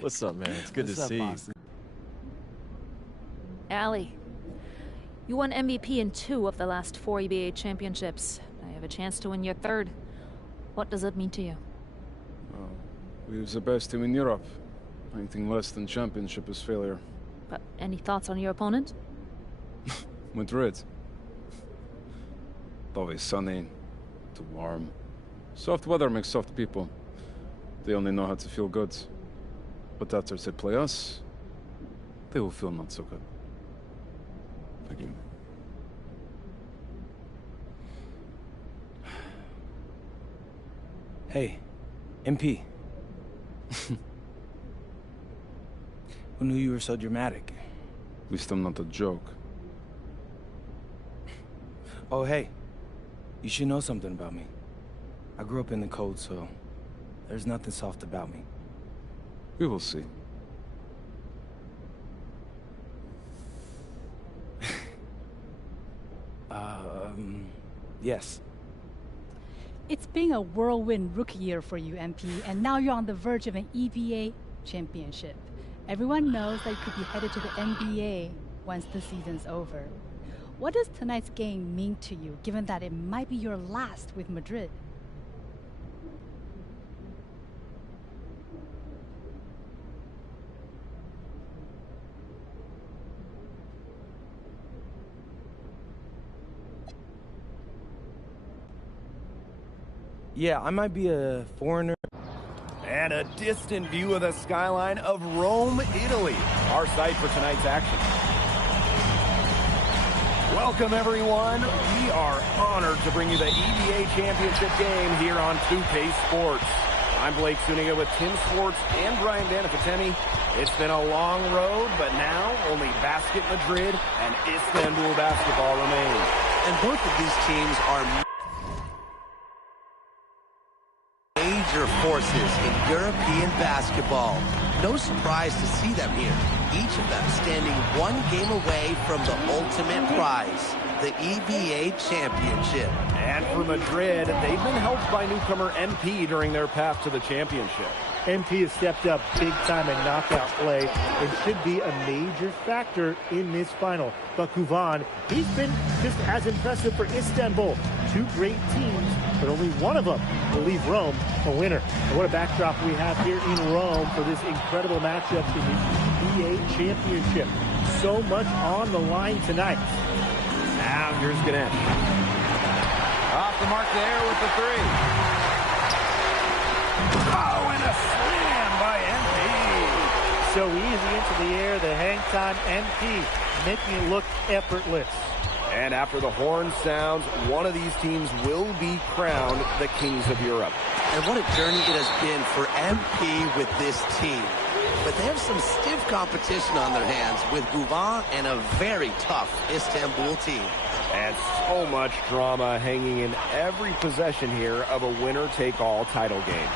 What's up, man? It's good to see you. Allie, you won MVP in 2 of the last 4 EBA championships. Now you have a chance to win your 3rd. What does it mean to you? We was the best team in Europe. Anything less than championship is failure. But any thoughts on your opponent? Madrid. Always sunny, too warm. Soft weather makes soft people. They only know how to feel good. But after they play us, they will feel not so good. Thank you. Hey, MP. Who knew you were so dramatic? At least I'm not a joke. Oh, hey. You should know something about me. I grew up in the cold, so there's nothing soft about me. We will see. Yes. It's been a whirlwind rookie year for you, MP, and now you're on the verge of an EVA championship. Everyone knows that you could be headed to the NBA once the season's over. What does tonight's game mean to you, given that it might be your last with Madrid? Yeah, I might be a foreigner. And a distant view of the skyline of Rome, Italy, our site for tonight's action. Welcome, everyone. We are honored to bring you the EVA Championship game here on 2K Sports. I'm Blake Zuniga with Tim Swartz and Brian Danifitemi. It's been a long road, but now only Basket Madrid and Istanbul basketball remain. And both of these teams are major forces in European basketball. No surprise to see them here. Each of them standing one game away from the ultimate prize, the EVA Championship. And for Madrid, they've been helped by newcomer MP during their path to the championship. MP has stepped up big time in knockout play and should be a major factor in this final. But Kuvan, he's been just as impressive for Istanbul. 2 great teams, but only one of them will leave Rome a winner. And what a backdrop we have here in Rome for this incredible matchup in the EVA Championship. So much on the line tonight. Now here's Ganesh. Off the mark there with the 3. Oh, and a slam by MP. so easy into the air. The hang time empty, making it look effortless. And after the horn sounds, one of these teams will be crowned the Kings of Europe. And what a journey it has been for MP with this team. But they have some stiff competition on their hands with Guvan and a very tough Istanbul team. And so much drama hanging in every possession here of a winner-take-all title game.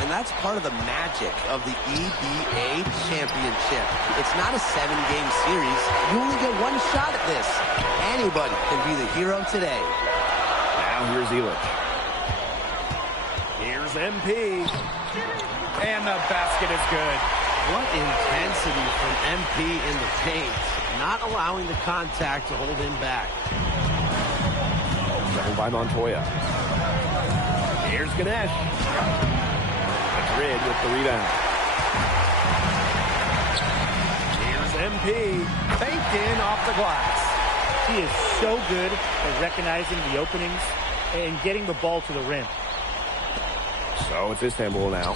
And that's part of the magic of the EBA Championship. It's not a 7-game series. You only get one shot at this. Anybody can be the hero today. Now here's Illich. Here's MP. And the basket is good. What intensity from MP in the paint. Not allowing the contact to hold him back. Doubled by Montoya. Here's Ganesh. Madrid with the rebound. Here's MP. Baked in off the glass. He is so good at recognizing the openings and getting the ball to the rim. So it's Istanbul now.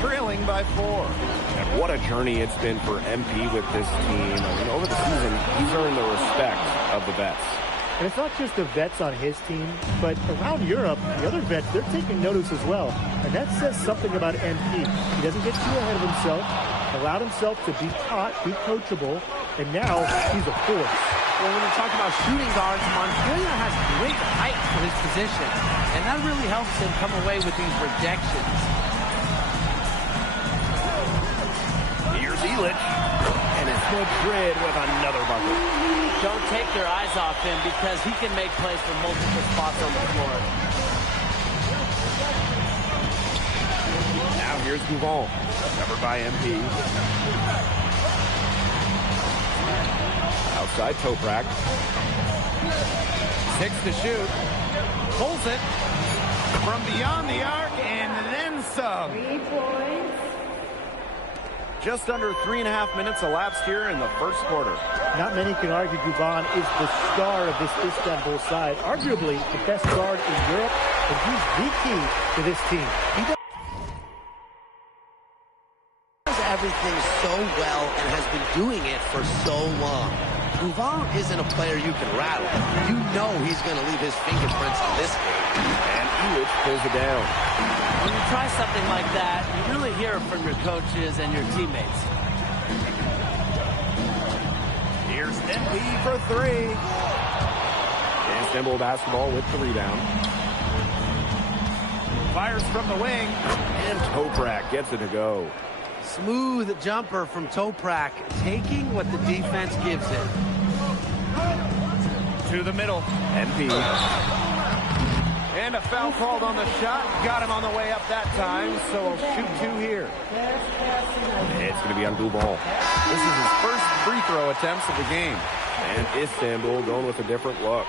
Trailing by 4. And what a journey it's been for MP with this team. I mean, over the season, he's earned the respect of the vets. And it's not just the vets on his team, but around Europe, the other vets, they're taking notice as well. And that says something about MP. He doesn't get too ahead of himself, allowed himself to be taught, be coachable, and now he's a force. Well, when you talk about shooting guards, Montoya has great height for his position, and that really helps him come away with these rejections. Here's Illich, and it's Madrid with another bucket. Don't take your eyes off him because he can make plays from multiple spots on the floor. Now here's Guvan, covered by MP. Outside Toprak. 6 to shoot. Pulls it from beyond the arc and then some. 3 points. Just under 3.5 minutes elapsed here in the first quarter. Not many can argue Guvan is the star of this Istanbul side, arguably the best guard in Europe, and he's the key to this team. He does everything so well and has been doing it for so long. Guvan isn't a player you can rattle. You know he's going to leave his fingerprints on this game. And Illich pulls it down. When you try something like that, you really hear it from your coaches and your teammates. Here's MP for 3. Istanbul basketball with the rebound. Fires from the wing. And Toprak gets it to go. Smooth jumper from Toprak, taking what the defense gives him. To the middle. MP. And a foul called on the shot. Got him on the way up that time, so we'll shoot 2 here. It's going to be on Guvan. This is his first free throw attempts of the game. And Istanbul going with a different look.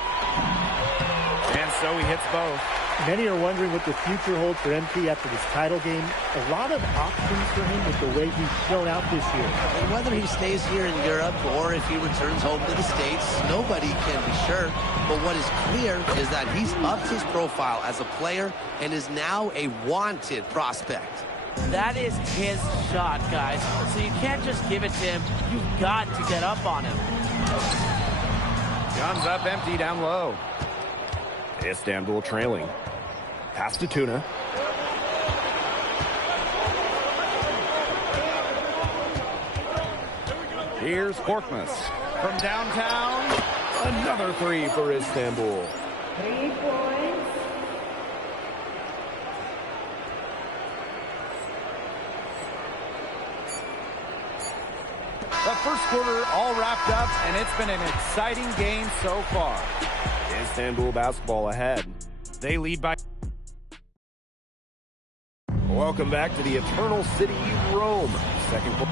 And so he hits both. Many are wondering what the future holds for MP after this title game. A lot of options for him with the way he's shown out this year. And whether he stays here in Europe or if he returns home to the States, nobody can be sure. But what is clear is that he's upped his profile as a player and is now a wanted prospect. That is his shot, guys. So you can't just give it to him. You've got to get up on him. Guns up empty down low. Istanbul trailing. Pass to Tuna. Here's Korkmaz from downtown. Another 3 for Istanbul. 3 points. The first quarter all wrapped up, and it's been an exciting game so far. Istanbul basketball ahead. They lead by... Welcome back to the Eternal City, Rome. Second quarter.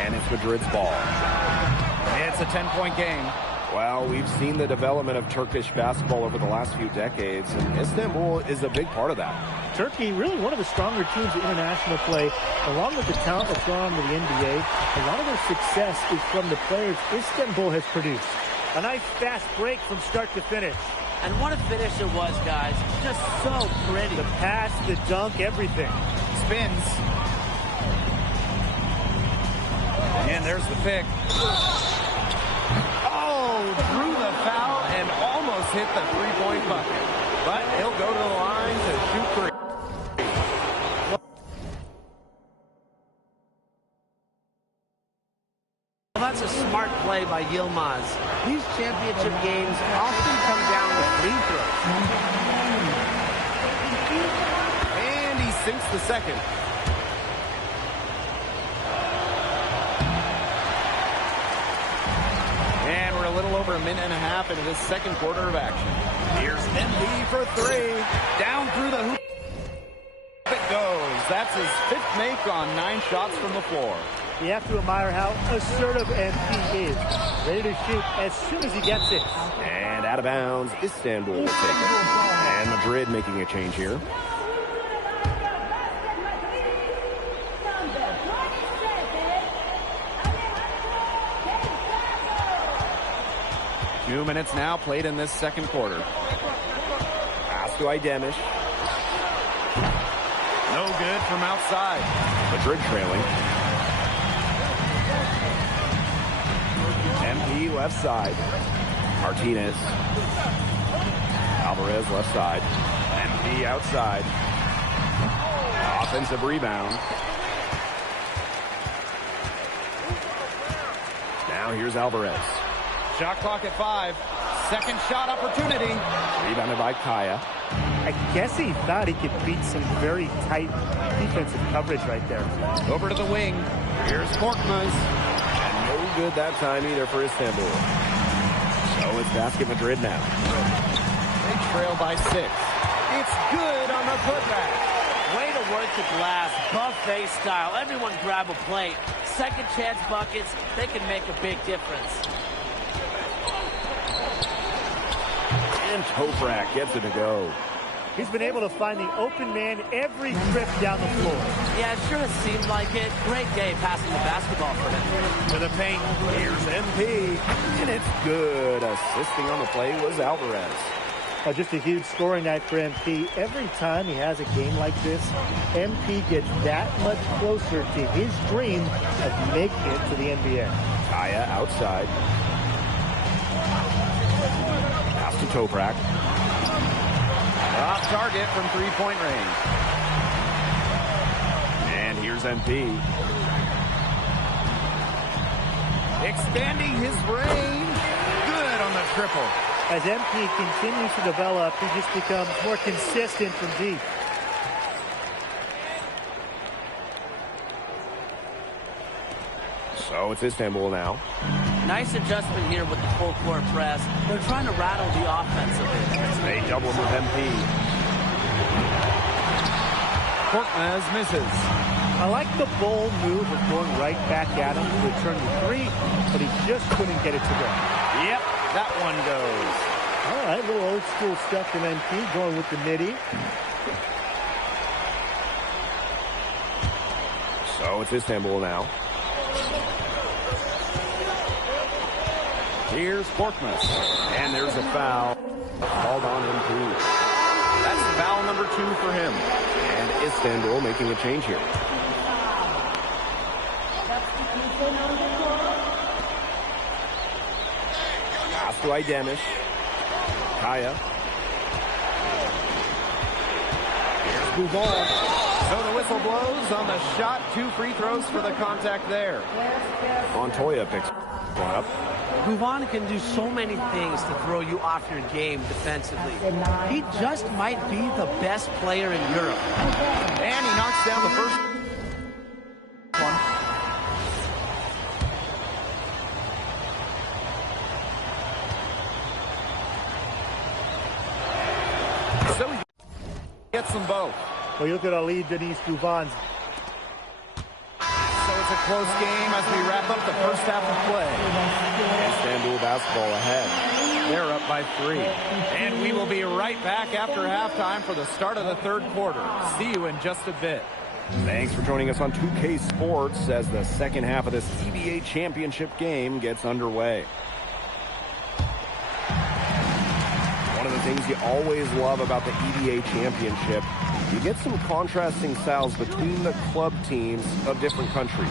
And it's Madrid's ball. It's a 10-point game. Well, we've seen the development of Turkish basketball over the last few decades, and Istanbul is a big part of that. Turkey, really one of the stronger teams in international play, along with the talent that's gone on to the NBA. A lot of their success is from the players Istanbul has produced. A nice fast break from start to finish. And what a finish it was, guys. Just so pretty. The pass, the dunk, everything. Spins. And there's the pick. Oh, drew the foul and almost hit the three-point bucket. But he'll go to the line to shoot three. Well, that's a smart play by Yilmaz. These championship games often come down to free throws. And he sinks the second. And we're a little over a minute and a half into this second quarter of action. Here's MP for three. Down through the hoop. It goes. That's his fifth make on 9 shots from the floor. You have to admire how assertive MP is. Ready to shoot as soon as he gets it. And out of bounds, Istanbul will take it. And Madrid making a change here. Two minutes now played in this second quarter. Pass to Idemish. No good from outside. Madrid trailing. MP left side. Martinez. Alvarez left side. MP outside. Offensive rebound. Now here's Alvarez. Shot clock at 5. Second shot opportunity. Rebounded by Kaya. I guess he thought he could beat some very tight defensive coverage right there. Over to the wing. Here's Korkmaz. And no good that time either for Istanbul. So it's Basket Madrid now. They trail by 6. It's good on the putback. Way to work the glass, buffet style. Everyone grab a plate. Second chance buckets, they can make a big difference. And Toprak gets it to go. He's been able to find the open man every trip down the floor. Yeah, it sure has seemed like it. Great day passing the basketball for him. To the paint. Here's MP. And it's good. Assisting on the play was Alvarez. Just a huge scoring night for MP. Every time he has a game like this, MP gets that much closer to his dream of making it to the NBA. Kaya outside. Pass to Toprak. Off target from three-point range. And here's MP. Extending his range. Good on the triple. As MP continues to develop, he just becomes more consistent from deep. So it's Istanbul now. Nice adjustment here with the full court press. They're trying to rattle the offense a bit. They double with MP. Korkmaz misses. I like the bold move of going right back at him to return the three, but he just couldn't get it to go. Yep, that one goes. All right, little old school stuff from MP, going with the midi. So it's Istanbul now. Here's Korkmaz. And there's a foul. Called on MP. That's foul number 2 for him. And Istanbul making a change here. Pass to Idemish. Kaya. Here's Buffon. So the whistle blows on the shot. 2 free throws for the contact there. Montoya picks one up. Buffon can do so many things to throw you off your game defensively. He just might be the best player in Europe. And he knocks down the first one. So he gets them both. Well, you look at our lead, Denise Buffon. So it's a close game as we wrap up the first half of play. Istanbul basketball ahead. They're up by 3. And we will be right back after halftime for the start of the third quarter. See you in just a bit. Thanks for joining us on 2K Sports as the second half of this EBA championship game gets underway. One of the things you always love about the EVA Championship, you get some contrasting styles between the club teams of different countries.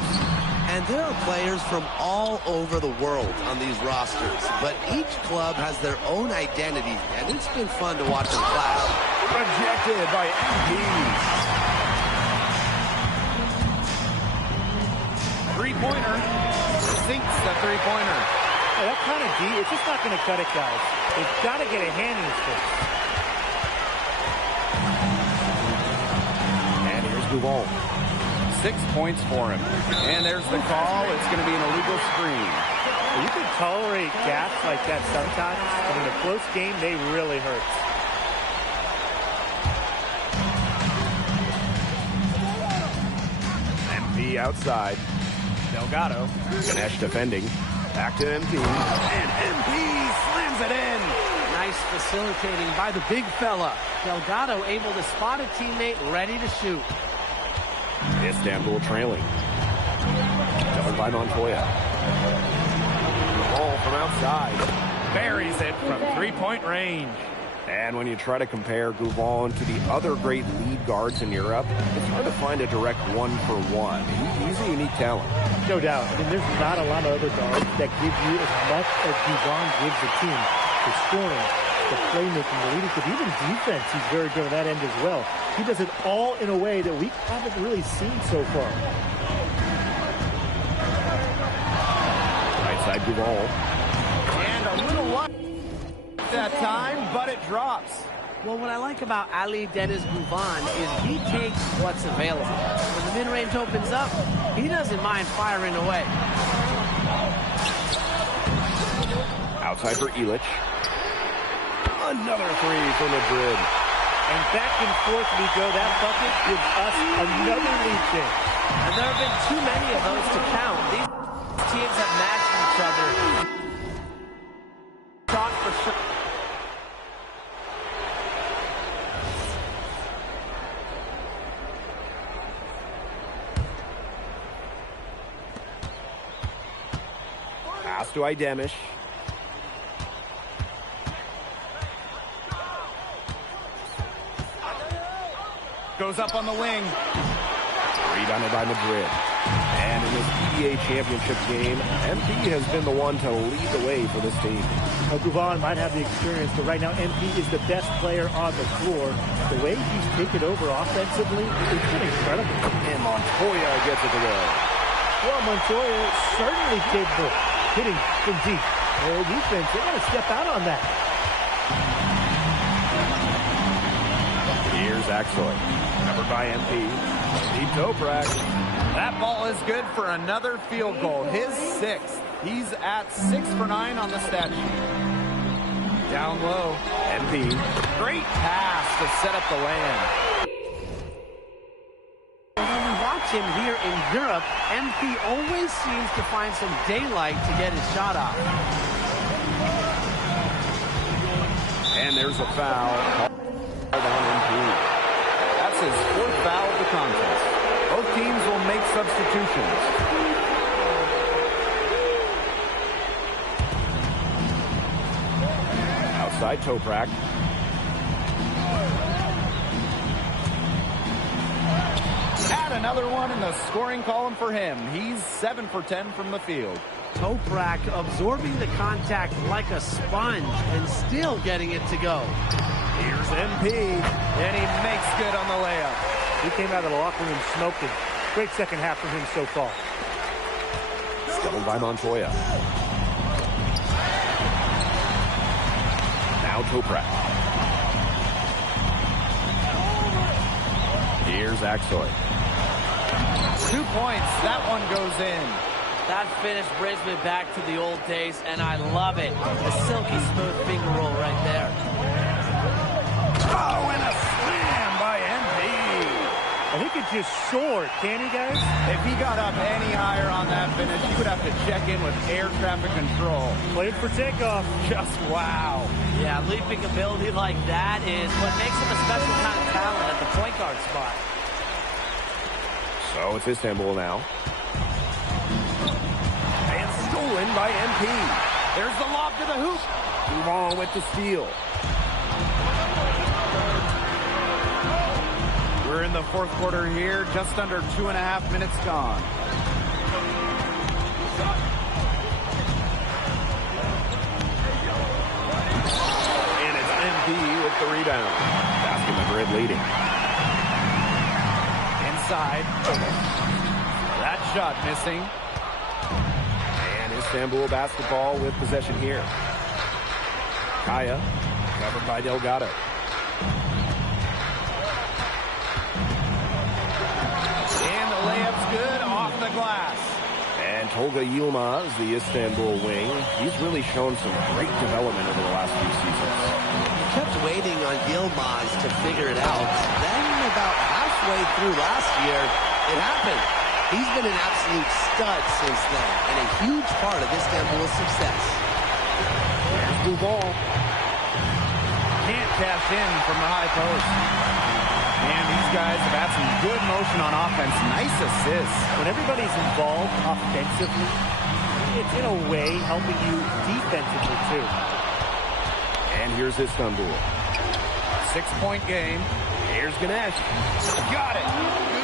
And there are players from all over the world on these rosters, but each club has their own identity, and it's been fun to watch them clash. Rejected by MPs. Three-pointer. Sinks the three-pointer. Yeah, that kind of D, it's just not going to cut it, guys. They've got to get a hand in his face. And here's Duval. 6 points for him. And there's the call. It's going to be an illegal screen. You can tolerate gaps like that sometimes, but in a close game, they really hurt. MP outside. Delgado. Ganesh defending. Back to MP. And MP slams it in. Nice facilitating by the big fella. Delgado able to spot a teammate ready to shoot. Istanbul trailing. Double by Montoya. Ball from outside. Buries it from three-point range. And when you try to compare Gouvan to the other great lead guards in Europe, it's hard to find a direct one-for-one. He's a unique talent. No doubt. I mean, there's not a lot of other guards that give you as much as Gouvan gives the team. The scoring, the playmaking, the leadership, even defense, he's very good on that end as well. He does it all in a way that we haven't really seen so far. Right side Gouvan. And a little luck that time, but it drops. Well, what I like about Ali Dennis Gouvan is he takes what's available. When the mid-range opens up, he doesn't mind firing away. Outside for Illich. Another three for Madrid. And back and forth we go. That bucket gives us another lead change. And there have been too many of those to count. These teams have matched each other. Shot for shot. Pass to Idemish. Goes up on the wing. Rebounded by Madrid. And in this EVA Championship game, MP has been the one to lead the way for this team. Now, Gouvan might have the experience, but right now MP is the best player on the floor. The way he's taken over offensively, it's been incredible. And Montoya gets it to go. Well, Montoya is certainly capable hitting from deep. Their defense, they got to step out on that. Here's Axoy. Covered by MP. Deep Toprak. That ball is good for another field goal. His sixth. He's at 6 for 9 on the stat sheet. Down low. MP. Great pass to set up the land. When we watch him here in Europe, MP always seems to find some daylight to get his shot off. And there's a foul. On MP. That's his 4th foul of the contest. Both teams will make substitutions. Outside Toprak. Add another one in the scoring column for him. He's 7 for 10 from the field. Toprak absorbing the contact like a sponge and still getting it to go. Here's MP, and he makes good on the layup. He came out of the locker room smoking. Great second half from him so far. Doubled by Montoya. Now Toprak. Here's Axoy. 2 points. That one goes in. That finish brings me back to the old days, and I love it. A silky smooth finger roll right there. Oh, and a slam by MP. And he could just soar, can he, guys? If he got up any higher on that finish, he would have to check in with air traffic control. Played for takeoff. Just wow. Yeah, leaping ability like that is what makes him a special kind of talent at the point guard spot. So it's Istanbul now. And stolen by MP. There's the lob to the hoop. Gouvan with the steal. We're in the fourth quarter here, just under 2.5 minutes gone. And it's MP with the rebound. Basket Madrid leading. Inside. That shot missing. And Istanbul basketball with possession here. Kaya, covered by Delgado. And the layup's good off the glass. And Tolga Yilmaz, the Istanbul wing, he's really shown some great development over the last few seasons. Kept waiting on Yilmaz to figure it out. Then about halfway through last year, it happened. He's been an absolute stud since then, and a huge part of Istanbul's success. There's the ball. Can't cash in from the high post. And these guys have had some good motion on offense. Nice assists. When everybody's involved offensively, it's in a way helping you defensively too. And here's Istanbul. 6-point game. Here's Ganesh. Got it.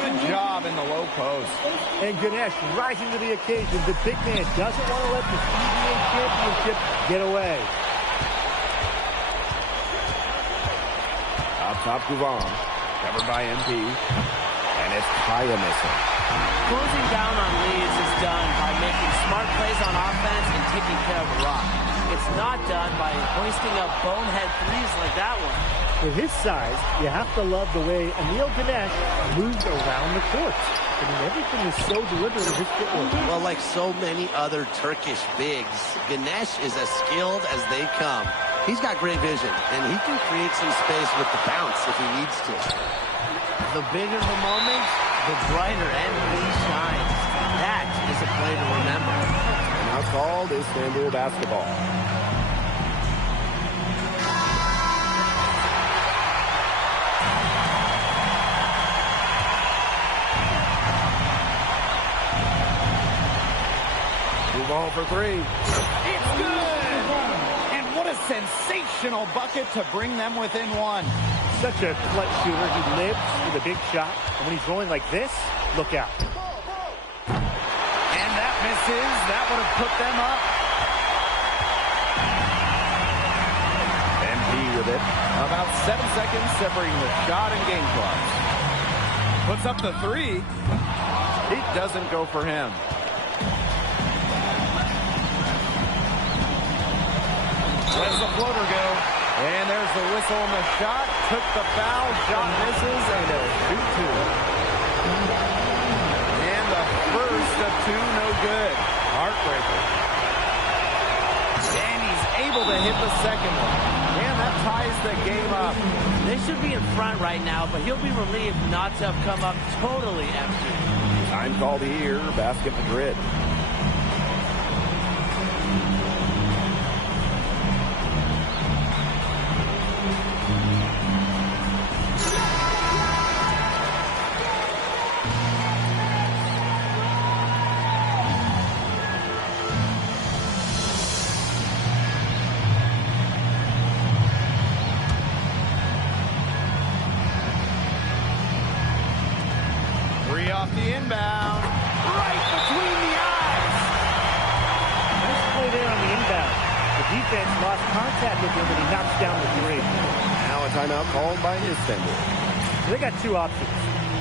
Good job in the low post. And Ganesh rising to the occasion. The big man doesn't want to let the CBA championship get away. Up top, Guvam. Covered by MP. And it's Kaya missing. Closing down on leads is done by making smart plays on offense and taking care of the rock. It's not done by hoisting up bonehead threes like that one. With his size, you have to love the way Emil Ganesh moves around the court. I mean, everything is so deliberate with his footwork. Well, like so many other Turkish bigs, Ganesh is as skilled as they come. He's got great vision, and he can create some space with the bounce if he needs to. The bigger the moment, the brighter MP shines. That is a play to remember. And now called Istanbul basketball. Move on for three. It's good! And what a sensational bucket to bring them within one. Such a clutch shooter. He lives with a big shot. And when he's rolling like this, look out. And that misses. That would have put them up. MP with it. About 7 seconds separating the shot and game clocks. Puts up the three. It doesn't go for him. Lets the floater go. And there's the whistle on the shot. Took the foul. Shot misses. And they'll shoot two. And the first of two, no good. Heartbreaker. And he's able to hit the second one. And that ties the game up. They should be in front right now, but he'll be relieved not to have come up totally empty. Time called here, Basket Madrid. Off the inbound. Right between the eyes. Nice play there on the inbound. The defense lost contact with him, and he knocks down the three. Now a timeout called by Istanbul. They got two options.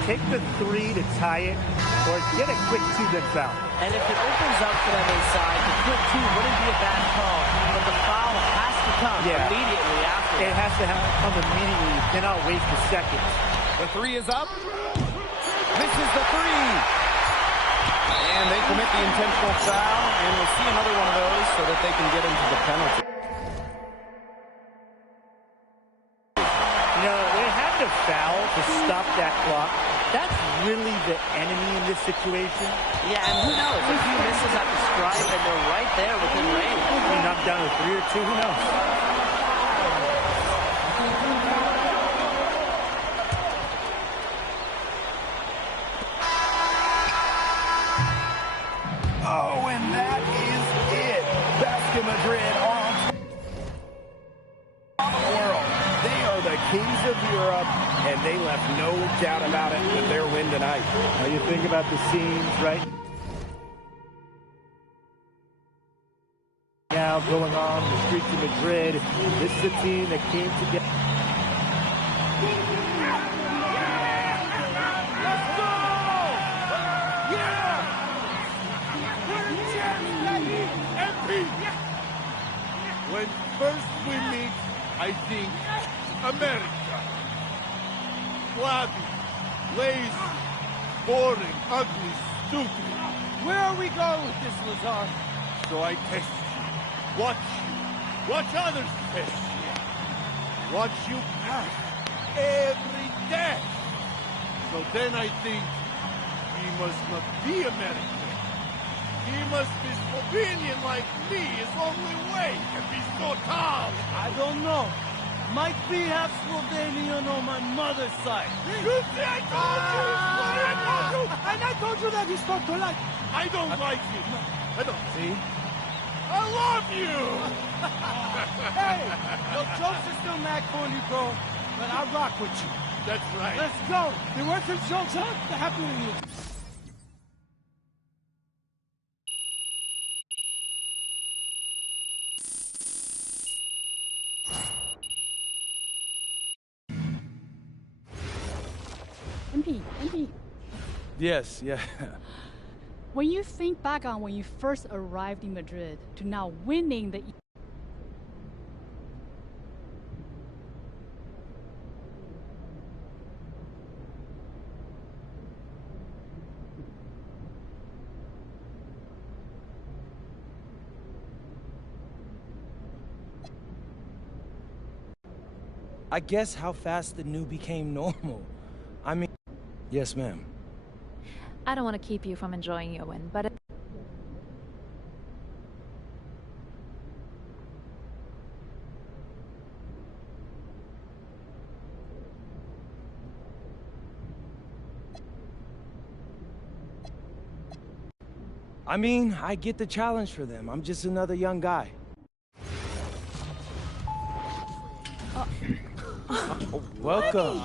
Take the three to tie it, or get a quick two-bit foul. And if it opens up for them inside, the quick two wouldn't be a bad call. But the foul has to come immediately after. It has to come immediately. You cannot waste a second. The three is up. Misses the three. And they commit the intentional foul, and we'll see another one of those so that they can get into the penalty. You know, they had to foul to stop that clock. That's really the enemy in this situation. Yeah, and who knows? A few misses at the stripe, and they're right there within range. You knock down a three or two, who knows? Oh, and that is it. Basket Madrid are on top of the world. They are the kings of Europe, and they left no doubt about it with their win tonight. How you think about the scenes right now going on in the streets of Madrid? This is a team that came together. When first we meet, I think America. Flabby, lazy, boring, ugly, stupid. Where are we going with this, Lazar? So I test you. Watch you. Watch others test you. Watch you pass every day. So then I think he must not be American. He must be Slovenian like me. His only way can be so tall. I don't know. Might be half Slovenian on my mother's side. You see, I told you! I told you! And I told you that he spoke to like... I don't like you. I don't. See? I love you! Hey, your jokes are still mad corny, bro. But I rock with you. That's right. Let's go. There were some jokes, huh? They're happy with you. MP. Yes, yeah. When you think back on when you first arrived in Madrid to now winning the... I guess how fast the new became normal. I mean, yes, ma'am. I don't want to keep you from enjoying your win, but... I mean, I get the challenge for them. I'm just another young guy. Welcome.